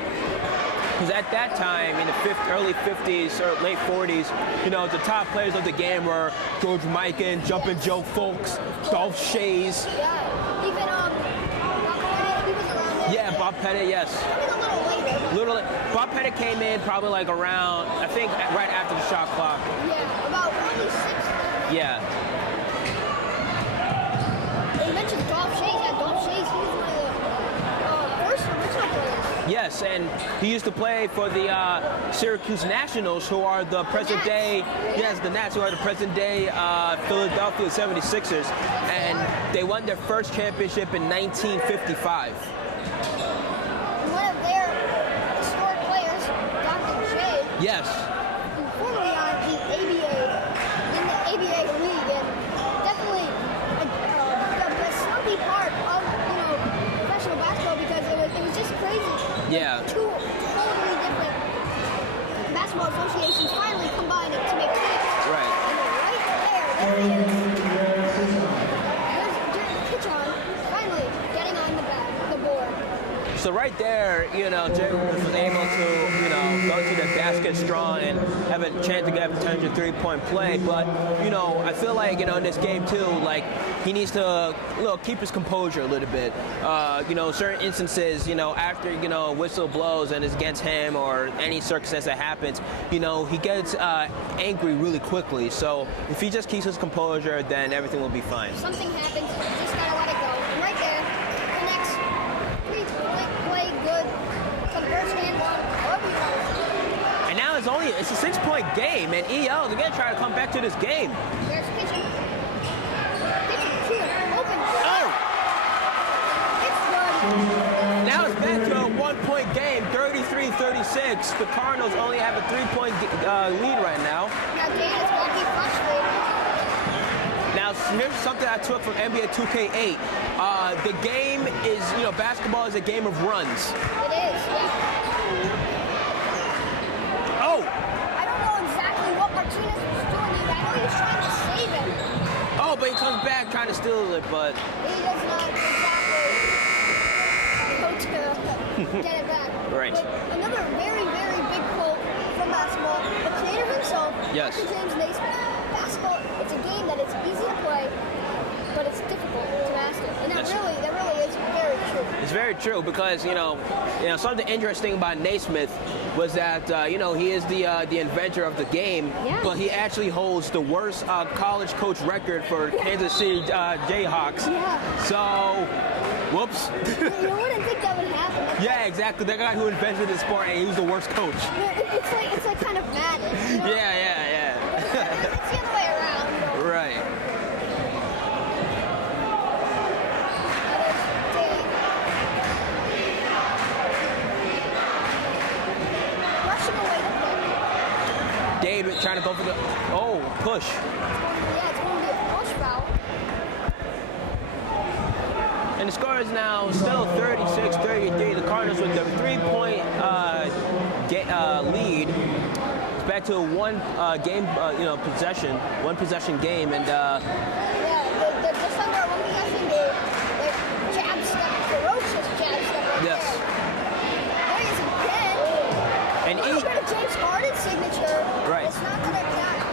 Because at that time, in the early 50s or late 40s, the top players of the game were George Mikan, Jumpin' Joe Folks, Dolph Shays. Yeah, even Bob Pettit, he was around there. Yeah, Bob Pettit, yes. Coming a little later. Bob Pettit came in probably like around, I think, right after the shot clock. Yeah, about early 60s. Yeah. They mentioned Dolph Shays. Yeah, Dolph Shays, he was one of the first original players. Yes, and he used to play for the Syracuse Nationals, who are the present day, the Nats, who are the present day Philadelphia 76ers, and they won their first championship in 1955. One of their historic players, Dr. J, Yes. formerly on the ABA, in the ABA league, and definitely the slumpy part of professional basketball because it was just crazy. Yeah. Two totally different basketball associations finally combining to make teams. Right. And right there it is. There's Kitchen finally getting on the board. So right there, Jay was able to, go to the basket strong and have a chance to get a potential three-point play. But, I feel like, in this game too, like he needs to, keep his composure a little bit. Certain instances, after, whistle blows and it's against him or any circumstance that happens, he gets angry really quickly. So if he just keeps his composure, then everything will be fine. Something happens, you just gotta let it go. And right there, connects, play good, converts and one, And now it's a 6-point game, and EL is again trying to come back to this game. There's Kitchen. Kitchen, two, open. Oh! It's good. Now it's back to a 1-point game, 33-36. The Cardinals only have a 3-point lead right now. Now Dana's gonna be frustrated. Now, here's something I took from NBA 2K8. The game is, basketball is a game of runs. It is, yeah. Oh! I don't know exactly what Martinez was doing. I know he was trying to save it. Oh, but he comes back trying to steal it, but He does not exactly go to get it back. Right. Another very, very big quote from basketball, the creator himself, Yes. Dr. James Naismith. Basketball, it's a game that it's easy to play, but it's difficult to master. And that really is very true. It's very true because something interesting about Naismith was that he is the inventor of the game, Yeah. but he actually holds the worst college coach record for Kansas City Jayhawks. Yeah. So, whoops. You wouldn't think that would happen. Yeah, exactly. The guy who invented the sport, and he was the worst coach. It's like kind of mad. Yeah. It's the other way around. Right. Rushing away the pick. David trying to go for the push. Yeah, it's going to be a push foul. And the score is now still 36-33. The Cardinals with the 3-point lead. It's back to a one possession game, and Yeah, the just under a one possession game. They're jab step, ferocious jab step right yes. there. There he is again. And Look each, at the James Harden signature. Right. It's not going to connect.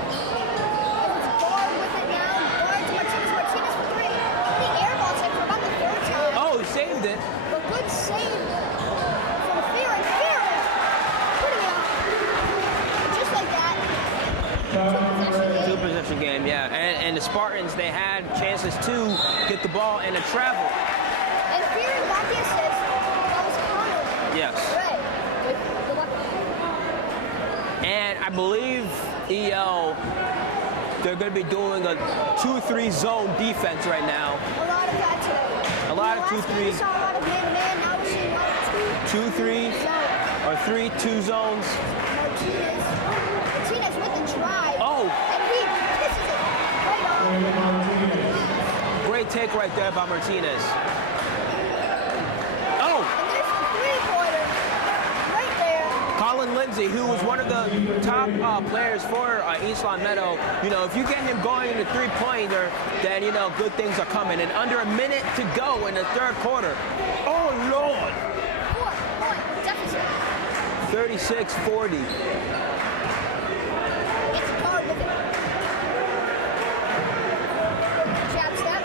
It's guard with it now. Guard to Martinez for three. The air balls it for about the third time. oh, he saved it. But good save from Fearon. Putting it out. Just like that. Two possession game, yeah. And the Spartans, they had chances to get the ball and to travel. And Fearon got the assist. That was Connor. Yes. Right. Good luck. And I believe EL, they're going to be doing a 2-3 zone defense right now. A lot of that today. A lot of Last game 2-3. we saw a lot of man-to-man. Now we're seeing a lot of 2-3 zone. or 3-2 zones. Martinez with the drive. Oh. And he kisses it right on. Great take right there by Martinez. Oh, And there's the three-pointer right there. Colin Lindsay, who was one of the top players for East Longmeadow. If you get him going in the three-pointer, then good things are coming. And under a minute to go in the third quarter. Oh Lord. 4-point deficit. 36-40. It's a guard with it. Jab step.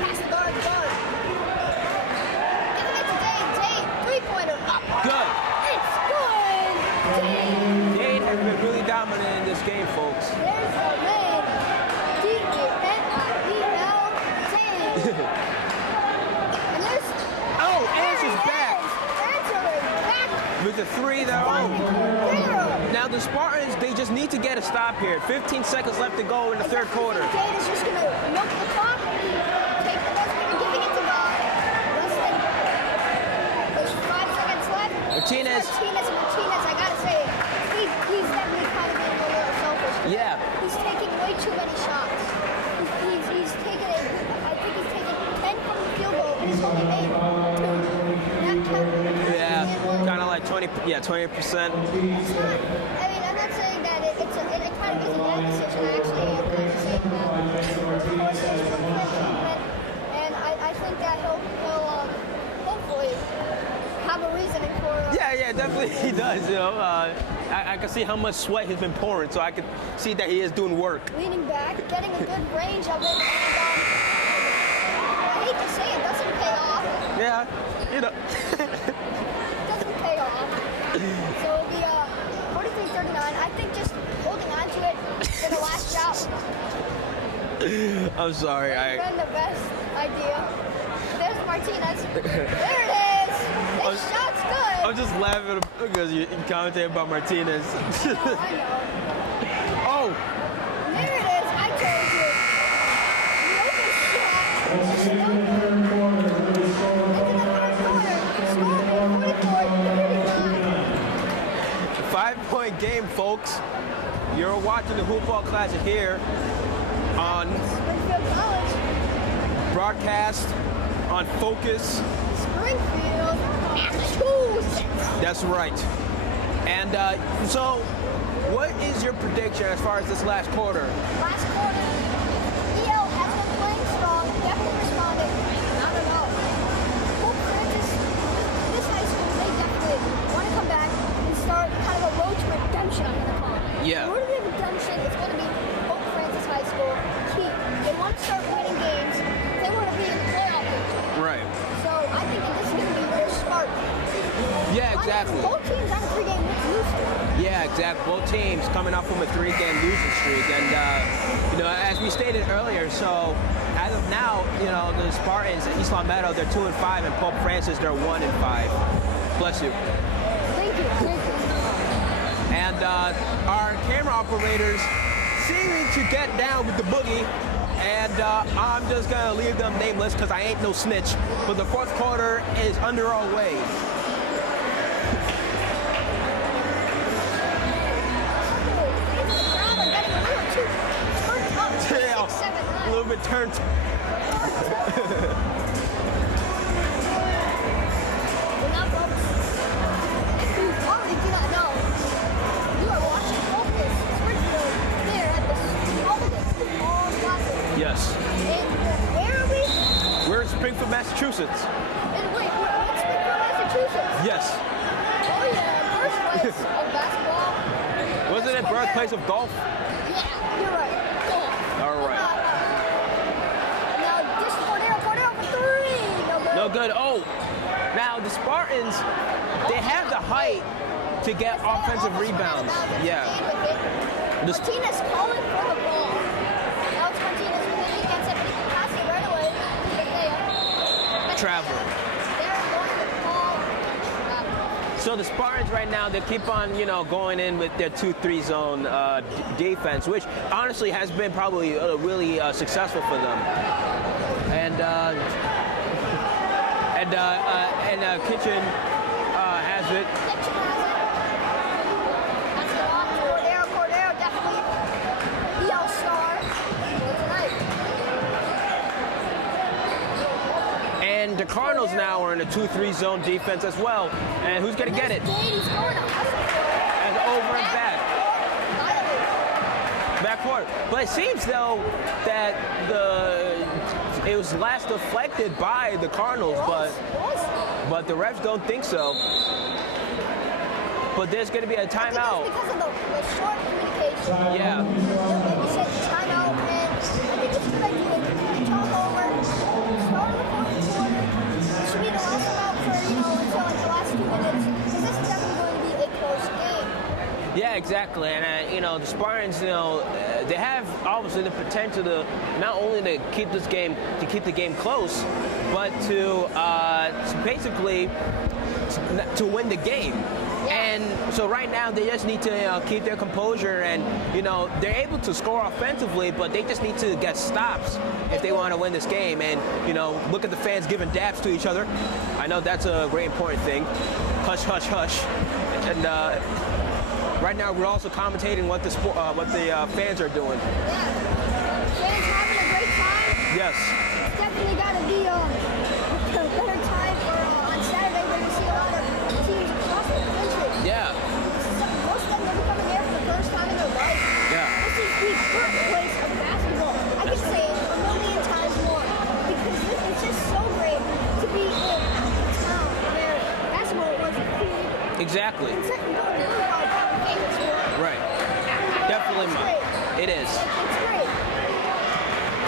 Pass the guard. Giving it to Dade. Three-pointer up. Good. It's good. Dade. Dade has been really dominant in this game, folks. There's our man. D-A-N-I-E-L. Dade. And there's... Oh, Answer's back Answering back. with the three there. Oh. Zero. Now the Spartans, they just need to get a stop here. 15 seconds left to go in the third quarter. Dade is just going to milk the clock. Take the best and giving it to God. There's 5 seconds left. Martinez. Martinez, I gotta say, he's definitely kind of being a little selfish. Yeah. He's taking way too many shots. He's taken I think he's taken 10 from the field goal and he's only made 2. Yeah, kind of like 20%. I mean, I'm not saying that it kind of is a bad decision. I actually am kind of saying that. Of course, there's room for improvement, and I think that he'll hopefully have a reasoning for. Yeah, definitely he does. I can see how much sweat has been pouring, so I can see that he is doing work. Leaning back, getting a good range of it, and I hate to say it, doesn't pay off. Yeah, Doesn't pay off. So it'll be 43-39. I think just holding on to it for the last shot I'm sorry. would have been the best idea. There's Martinez. There it is. This shot's good. I'm just laughing because you commented about Martinez. I know. Oh, There it is. I told you. The open shot. In the third quarter, the score Into the third quarter. Score 44-39. 5-point game, folks. You're watching the Hoophall Classic here on Springfield College. broadcast on Focus. Springfield. Massachusetts. That's right. And so, what is your prediction as far as this last quarter? Last quarter, EL has been playing strong, definitely responding. I don't know. Hope Francis exactly. Both teams on a 3-game losing streak. Yeah, exactly. Both teams coming off from a 3-game losing streak, and as we stated earlier, so as of now, the Spartans, East Longmeadow, they're 2-5, and Pope Francis, they're 1-5. Bless you. Thank you. And our camera operators seeming to get down with the boogie. And I'm just going to leave them nameless because I ain't no snitch. But the fourth quarter is under our way. A little bit turned. If you already do not know, you are watching Focus Springfield there at the Holiday Football Classic. Yes. And where are we? We're in Springfield, Massachusetts. And wait, what's Springfield, Massachusetts? Yes. Oh yeah, birthplace of basketball. Wasn't it birthplace of golf? Yeah, you're right. Golf. All right. Now this Cordero for 3. No good. Oh, now the Spartans, they have the height to get offensive rebounds. Yeah. Martinez calling for the ball. Now it's Martinez with the defense and passing right away. Travel. They're going to call. So the Spartans right now, they keep on, going in with their 2-3 zone defense, which honestly has been probably really successful for them. And Kitchen has it. That's the off Cordero definitely the all-star tonight. And the Cardinals now are in a 2-3 zone defense as well. And who's going to get it? He's going to hustle for it. And over and back. Backcourt. But it seems though that it was last deflected by the Cardinals, but the refs don't think so. But there's going to be a timeout. Because of the short communication. Yeah. They said timeout, and I think it's a good idea. Talk over, start of the fourth quarter. It should be the last timeout for, until like the last 2 minutes. Because this is definitely going to be a close game. Yeah, exactly. And, the Spartans, they have obviously the potential to not only to keep the game close, but to basically to win the game. And so right now they just need to keep their composure, and they're able to score offensively, but they just need to get stops if they want to win this game. And look at the fans giving daps to each other. I know that's a very important thing. Hush, hush, hush. And right now we're also commentating what the fans are doing. Yeah. Fans having a great time. Yes. It's definitely got to be a better time for on Saturday when we see a lot of teams across the country. Yeah. Most of them will be coming here for the first time in their life. Yeah. This is the birthplace of basketball. I can say it a million times more because it's just so great to be in a town where basketball was created. Exactly. It's like going to a famous sport. Right. Definitely. It's great. It is. It's great.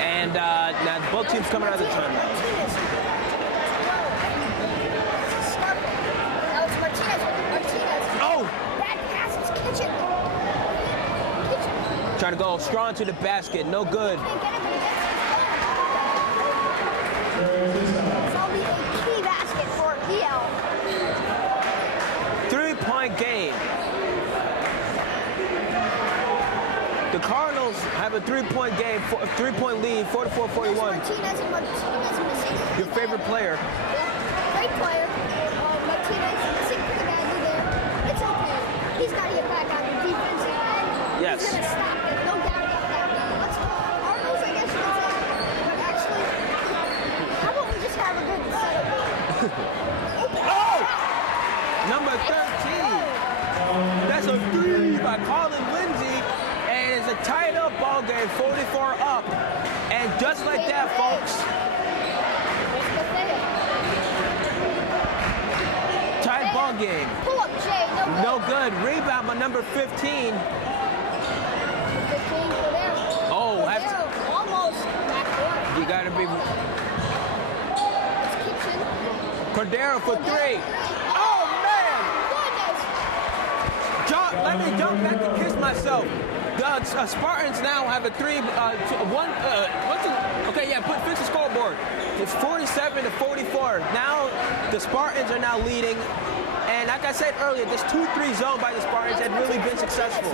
And now both teams coming out of the timeout. Now it's Martinez. Oh! Bad pass. It's Kitchen. Trying to go strong to the basket. No good. Can't get it, but he gets it. It's only a key basket for EL. 3-point game. The Cardinals have a 3-point game, 3-point lead, 44-41. Martinez missing. Your favorite player? Yeah, great player. Martinez missing pretty badly there. It's okay. He's got to get back on the defense end. Yes. He's going to stop it. No doubt about that. Let's go Cardinals, I guess you could say. But actually, how about we just have a good setup? Oh! Number 13. That's a 3 by Colin Lindsay. And it's a tied up ball game, 44 up. And just like that, folks, tied ball game. Pull up, Jay. No good. Rebound by number 15. 15 for them. Oh, Almost back. you got to be It's Kitchen. Cordero for 3. Oh, man! let me jump back to kiss myself. The Spartans now have a fix the scoreboard. It's 47 to 44. Now the Spartans are now leading. And like I said earlier, this 2-3 zone by the Spartans had really been successful.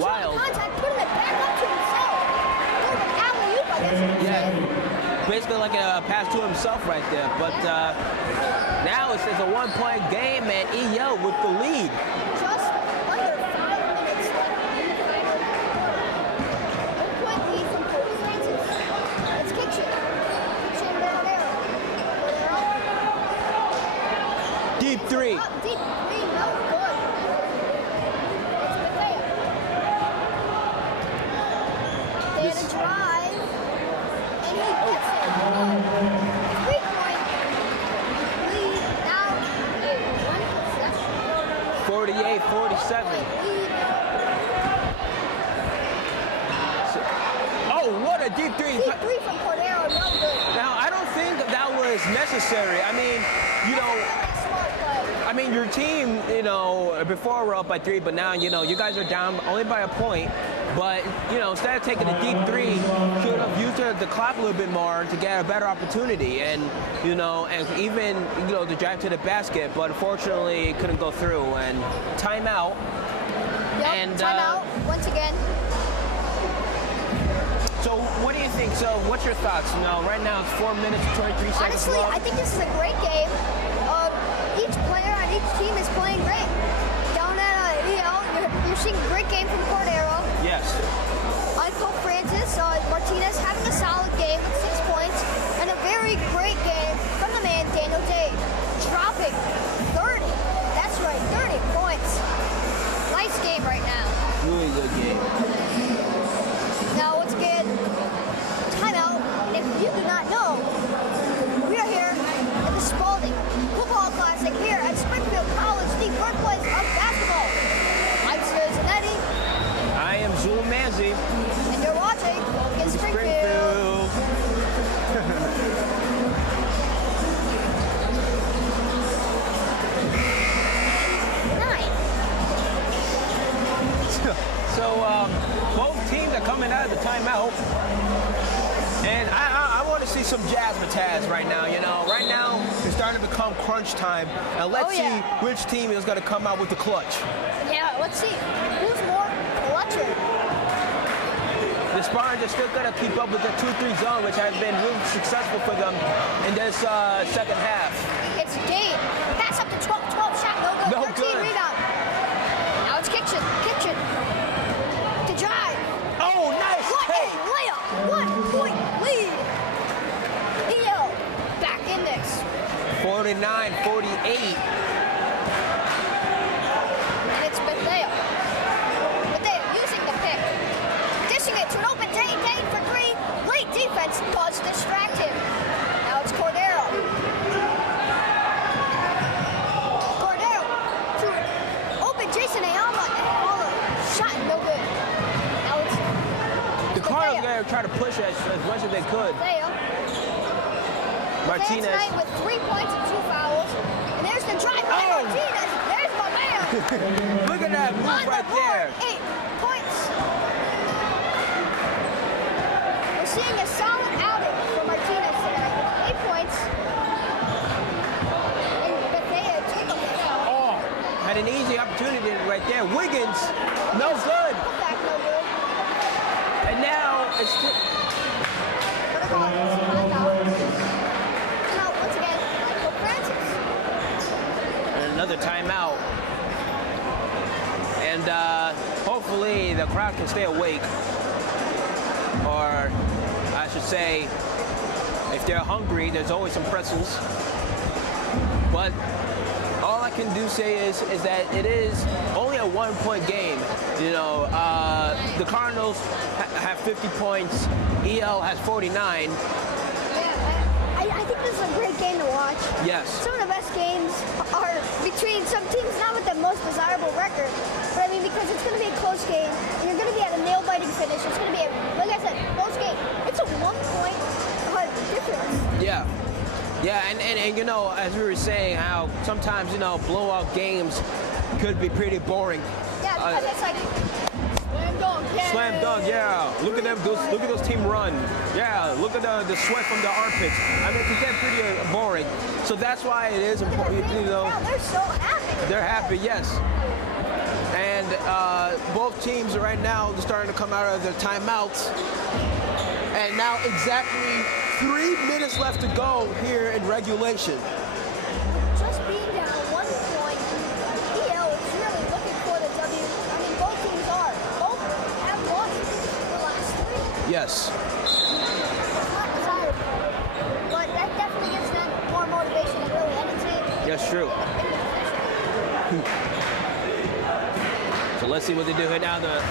Wild. Yeah, basically like a pass to himself right there. But now it's a 1-point game, and EO with the lead. Just under 5 minutes left. 1-point lead from Pope Francis. It's Kitchen. Kitchen Cordero. Deep three. Up deep three, no good. It's Bethea. They had a drive, and he gets it. 3-point lead now. One possession. 48-47. Oh, what a deep three. Deep three from Cordero, no good. Now, I don't think that was necessary. I mean, Smart play. I mean, your team, before we're up by 3, but now, you guys are down only by a point. But, instead of taking a deep 3, should have used the clock a little bit more to get a better opportunity. And, and even, the drive to the basket. But unfortunately, it couldn't go through. And timeout. Yep, And, timeout once again. So, what do you think? So, what's your thoughts? Right now it's 4 minutes and 23 seconds Honestly, left. I think this is a great game. Each player on each team is playing great. Down at you're seeing a great game from Cordero. Yes. On Pope Francis, Martinez having a solid game with 6 points, and a very great game from the man Daniel Day, dropping 30. That's right, 30 points. Nice game right now. Really good game. Now once again, timeout. And if you do not know, we are here at the Spalding Hoophall Classic here at Springfield College, the birthplace of basketball. I'm Sir Zanetti, I am Zul Manzi. and you're watching in Springfield. Nine. So both teams are coming out of the timeout, and I want to see some jazzmatazz right now. Right now it's starting to become crunch time, and let's see which team is going to come out with the clutch. Yeah, let's see. Who's more clutcher? The Spartans are still going to keep up with the 2-3 zone, which has been really successful for them in this second half. It's Dave. Pass up to 12 shot, no good. No 13 good. rebound. Now it's Kitchen. To drive. Oh, nice What a take! layup. 1-point lead. EO back in this. 49-48. And it's Bethea. Bethea using the pick. Dishing it to an open Dane for 3. Late defense does distract him. Now it's Cordero. To open Jason Ayala and Waller. Shot no good. Now it's The Cardinals are going to try to push as much as they could. Bethea. Martinez. Tonight with 3 points and 2 fouls. And there's the drive by Oh! Martinez. There's my man. Look at that move On the right board, there. 8 points. We're seeing a solid outing for Martinez tonight. 8 points. And Bethea took a foul. Oh, had an easy opportunity right there. Wiggins, no good. Put back no good. And now it's What about timeout? Now, once again, Michael Francis. another timeout. And hopefully the crowd can stay awake. Or I should say, if they're hungry, there's always some pretzels. But all I can say is that it is only a 1-point game. The Cardinals have 50 points. EL has 49. I think this is a great game to watch. Yes. Some of the best games are between some teams not with the most desirable record, but I mean because it's going to be a close game and you're going to be at a nail-biting finish. It's going to be, like I said, close game. It's a 1-point difference. Yeah. Yeah, and you know, as we were saying, how sometimes, you know, blowout games could be pretty boring. Yeah, because it's like slam dunk. Yeah. Slam dunk, yeah. Look at them, look at those team run. Yeah, look at the sweat from the armpits. I mean, it can get pretty boring. So that's why it is important, you know. Wow, they're so happy. They're happy, yes. And both teams right now are starting to come out of their timeouts. And now exactly 3 minutes left to go here in regulation. Just being down 1 point, EL is really looking for the W. I mean, both teams are. Both have lost the last 3. Yes. It's not desirable, but that definitely gives them more motivation than really any team. Yes, true. So let's see what they do here now. The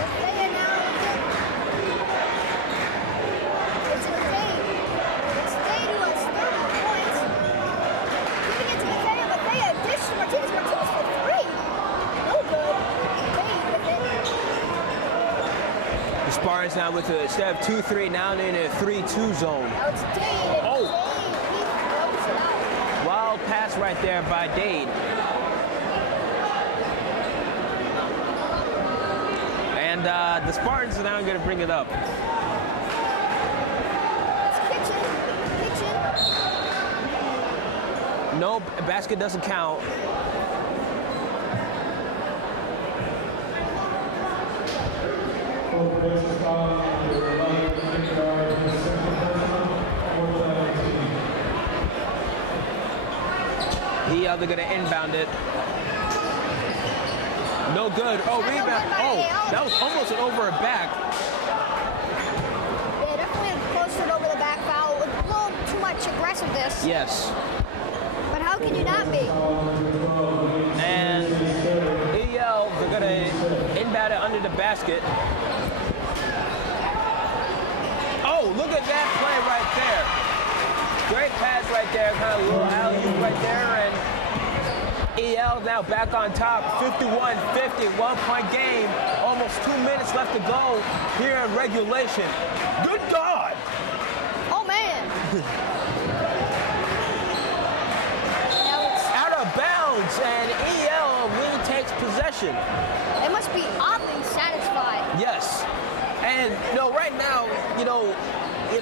Spartans now with instead of 2-3, now they're in a 3-2 zone. Oh! Wild pass right there by Dade. And the Spartans are now going to bring it up. No, basket doesn't count. They're going to inbound it. No good. Oh, rebound. Oh, that was almost an over a back. Yeah, definitely posted over the back foul with a little too much aggressiveness. Yes. But how can you not be? And EL, they're going to inbound it under the basket. Oh, look at that play right there. Great pass right there, kind of a little alley-oop right there, and EL now back on top, 51-50, 1-point game, almost 2 minutes left to go here in regulation. Good God! Oh, man. Out of bounds, and EL retakes possession. They must be oddly satisfied. Yes. And, you know, right now, you know,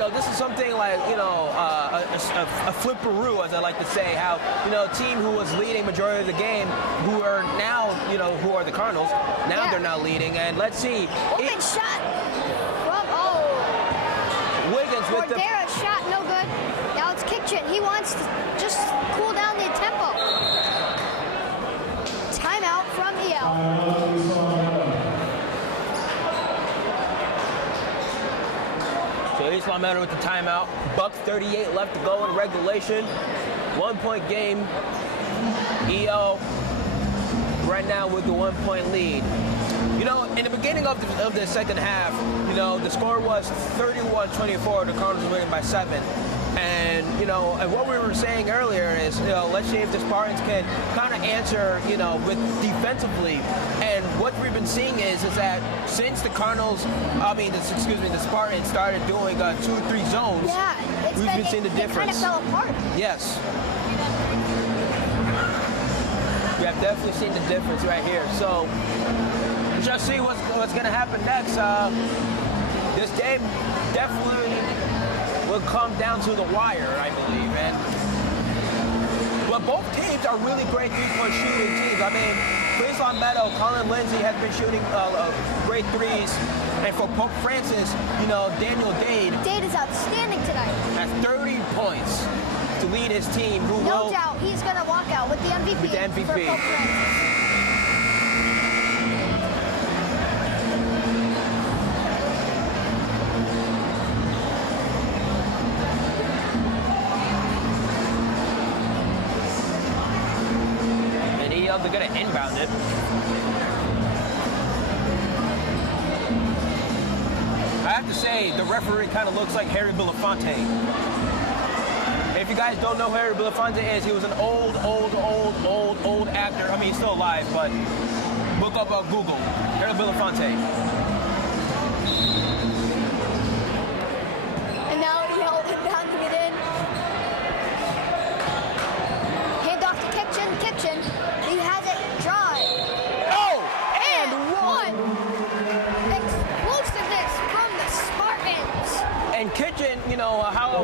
this is something like, you know, a flipperoo, as I like to say, how, you know, a team who was leading majority of the game, who are now, you know, who are the Cardinals, now they're now leading. And let's see. Open shot from, Wiggins with the... Cordera shot, no good. Now it's Kitchen. He wants to just cool down the tempo. Timeout from EL. So East Longmeadow with the timeout. $1:38 left to go in regulation. 1-point game. EL right now with the 1-point lead. You know, in the beginning of the second half, you know, the score was 31-24. The Cardinals were winning by 7. And, you know, and what we were saying earlier is, you know, let's see if the Spartans can kind of answer, you know, with defensively. And what we've been seeing is that since the Spartans started doing 2-3 zones, we've been seeing the difference. It kind of fell apart. Yes. We have definitely seen the difference right here. So, just see what's going to happen next. This game definitely will come down to the wire, I believe. But both teams are really great three-point shooting teams. I mean, for East Longmeadow, Colin Lindsay has been shooting great threes. And for Pope Francis, you know, Daniel Dade. Dade is outstanding tonight. Has 30 points to lead his team. No doubt he's going to walk out with the MVP. With the MVP. For Pope Francis. They're going to inbound it. I have to say, the referee kind of looks like Harry Belafonte. If you guys don't know who Harry Belafonte is, he was an old actor. I mean, he's still alive, but look up on Google. Harry Belafonte. And now he held it down to get in.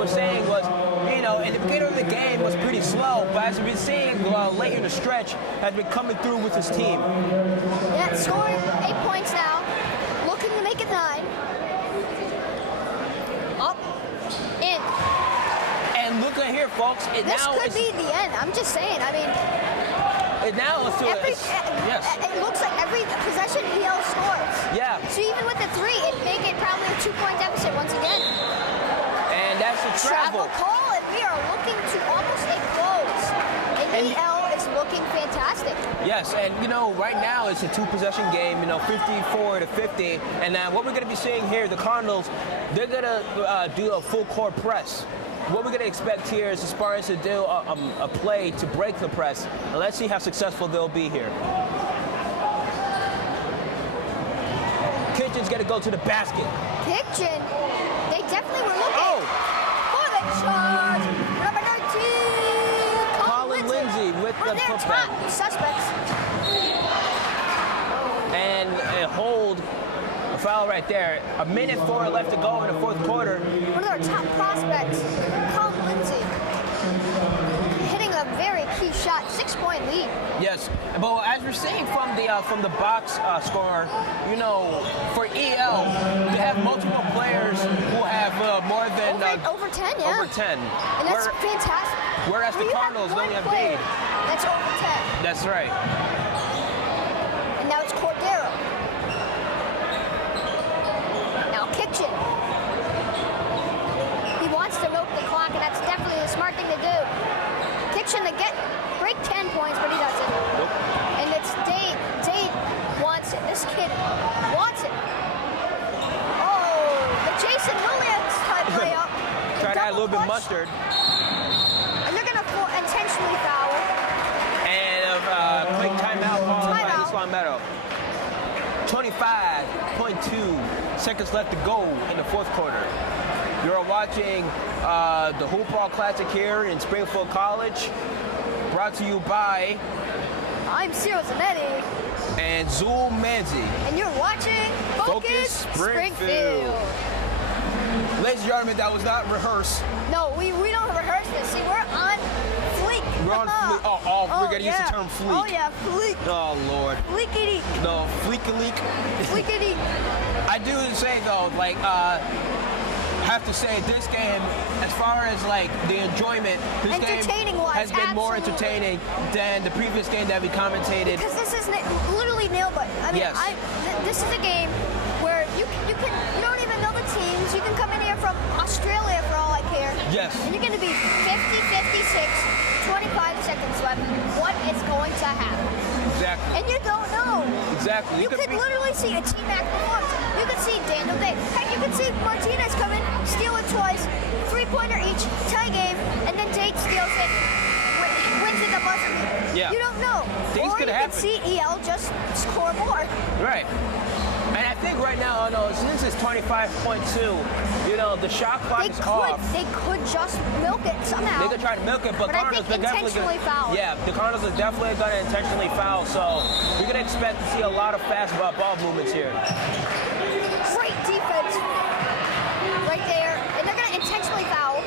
was saying was, you know, in the beginning of the game was pretty slow, but as we've been seeing late in the stretch, has been coming through with his team. Yeah, scoring 8 points now, looking to make it 9. Up, in. And look at here, folks. This could be the end. I'm just saying. I mean, it looks like every possession EL scores. Yeah. So even with the 3, it make it probably a 2-point deficit once again. And that's the travel call, and we are looking to almost a close. And EL is looking fantastic. Yes, and you know, right now it's a 2-possession game, you know, 54-50. And now what we're going to be seeing here, the Cardinals, they're going to do a full court press. What we're going to expect here is the Spartans to do a play to break the press. And let's see how successful they'll be here. Kitchen's going to go to the basket. Kitchen, they definitely were looking for the charge. Number 13, Colin Lindsay with the putback. Top suspects. And a hold, a foul right there. 1:04 left to go in the fourth quarter. One of their top prospects, Colin Lindsay, hitting a very key shot, 6-point lead. Yes, but as we're seeing from the box score, you know, for EL, they have multiple players who have more than over 10, yeah. Over 10, and that's fantastic. Whereas the Cardinals only have 8. That's over 10. That's right. And now it's Cordero. Now Kitchen. He wants to milk the clock, and that's definitely the smart thing to do. Kitchen to break 10 points, but he doesn't. Nope. And it's Dade. Dade wants it. This kid wants it. Oh, the Jason Williams type layup. Try to add a little bit mustard. And they're going to intentionally foul. And a quick timeout called by East Longmeadow. 25.2 seconds left to go in the fourth quarter. You're watching the Hoophall Classic here in Springfield College, brought to you by I'm Cyril Zanetti. and Zul Manzi. And you're watching Focus Springfield. Ladies and gentlemen, that was not rehearsed. No, we don't rehearse this. See, we're on fleek. We're on fleek. We're going to use the term fleek. Oh, yeah, fleek. Oh, Lord. Fleekity. No, fleek-a-leak. Fleekity. I do say, though, like, have to say this game, as far as like the enjoyment, this game has been more entertaining than the previous game that we commentated. Because this is literally nail biter. I mean, yes. This is a game where you don't even know the teams. You can come in here from Australia for all I care. Yes. And you're going to be 50-56, 25 seconds left. What is going to happen? Exactly. And you don't know. Exactly. You could literally see a T-Mac performance. You could see Daniel Day. Heck, you could see Martinez come in, steal it twice, 3-pointer each, tie game, and then Dade steals it, wins at the buzzer beater. Yeah. You don't know. Things could happen. Or you could see EL just score more. Right. And I think right now, since it's 25.2, you know, the shot clock is off. They could just milk it somehow. They could try to milk it, but Cardinals are definitely foul. Yeah, the Cardinals are definitely going to intentionally foul, so we're going to expect to see a lot of fast ball movements here. Great defense right there, and they're going to intentionally foul.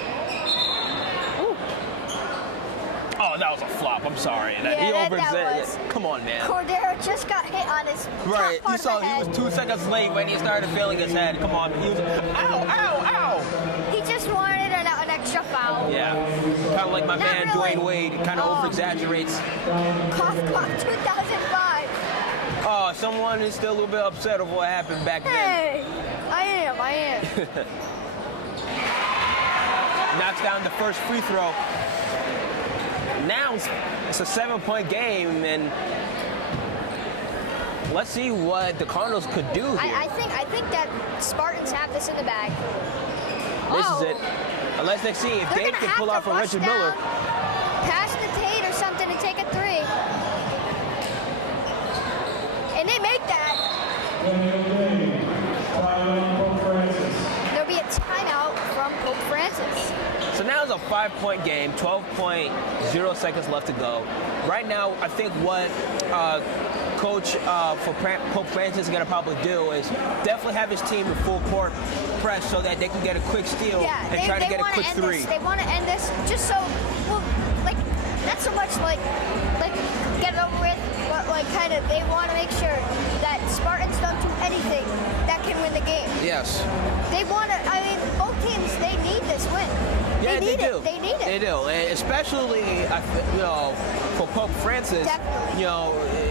Ooh. Oh, that was a flop. I'm sorry. That was. Come on, man. Cordero just got hit on his right. Top part You saw of the head. he was 2 seconds late when he started feeling his head. Come on. He was, ow. He just wanted an extra foul. Yeah. Kind of like my man really. Dwayne Wade. Kind of over-exaggerates. Cough, 2005. Oh, someone is still a little bit upset over what happened back then. Hey, I am. Knocks down the first free throw. Now it's a 7-point game, and let's see what the Cardinals could do here. I think that Spartans have this in the bag. This is it. Let's see if Dade can pull off a Richard Miller. Pass to Tate or something and take a 3. And they make that. There'll be a timeout from Pope Francis. So now it's a 5-point game, 12.0 seconds left to go. Right now, I think what Coach for Pope Francis is going to probably do is definitely have his team in full court press so that they can get a quick steal and try to get a quick three. They want to end this just so, well, like, not so much like get it over with, but like kind of they want to make sure that Spartans don't do anything that can win the game. Yes. They want to, I mean, both teams, they need this win. Yeah, they do. They need it. They do, and especially for Pope Francis. Definitely.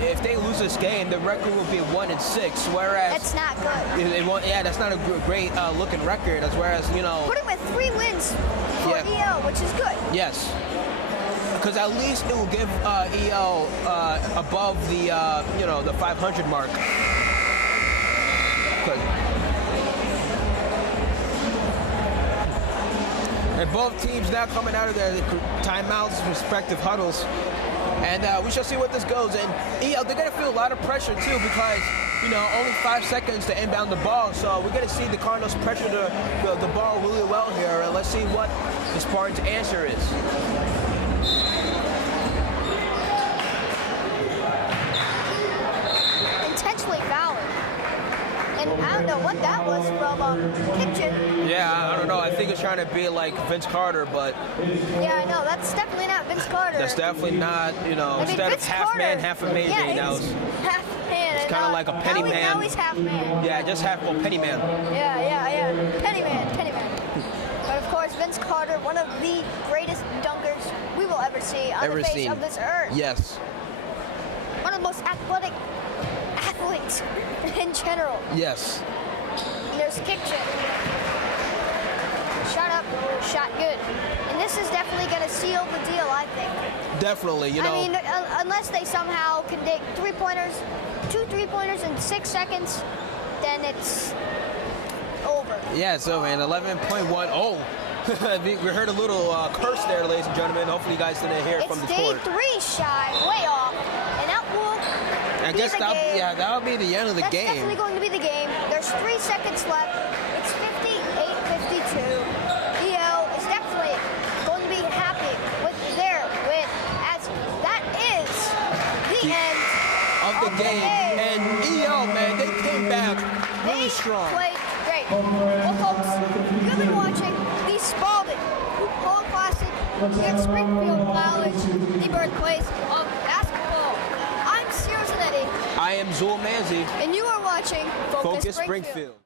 If they lose this game, the record will be 1-6. Whereas That's not good. that's not a great looking record. As whereas Put him with 3 wins for EL, which is good. Yes. Because at least it will give EL above the the 500 mark. And both teams now coming out of their timeouts, respective huddles. And we shall see what this goes. And EL, they're going to feel a lot of pressure too because, only 5 seconds to inbound the ball. So we're going to see the Cardinals pressure the ball really well here. And let's see what the Spartans' answer is. Intentionally fouling. And I don't know what that was from Kitchen. Yeah, I don't know. I think it's trying to be like Vince Carter, but yeah, I know. That's definitely not Vince Carter. That's definitely not, instead of half man, half amazing. Yeah, it's half man. It's kind of like a penny man. Now he's half man. Yeah, just penny man. Yeah. Penny man. But of course, Vince Carter, one of the greatest dunkers we will ever see on the face of this earth. Yes. One of the most athletic athletes in general. Yes. And there's Kitchen. Shot up, shot good. And this is definitely going to seal the deal, I think. Definitely, I mean, unless they somehow can take 3-pointers, 2 3-pointers in 6 seconds, then it's over. Yeah, so man, 11.1. Oh, we heard a little curse there, ladies and gentlemen. Hopefully you guys didn't hear it from the court. It's day 3 shy, way off. And that will that'll be the end of the game. That's definitely going to be the game. There's 3 seconds left. It's 58-52. EL is definitely going to be happy with their win, as that is the end of the game. And EL, man, they came back really strong. Played great. Well, folks, you've been watching the Spalding Hoophall Classic here at Springfield College, the birthplace of basketball. I'm Cyril Zanetti. I am Zul Manzi. And you are watching Focus Springfield.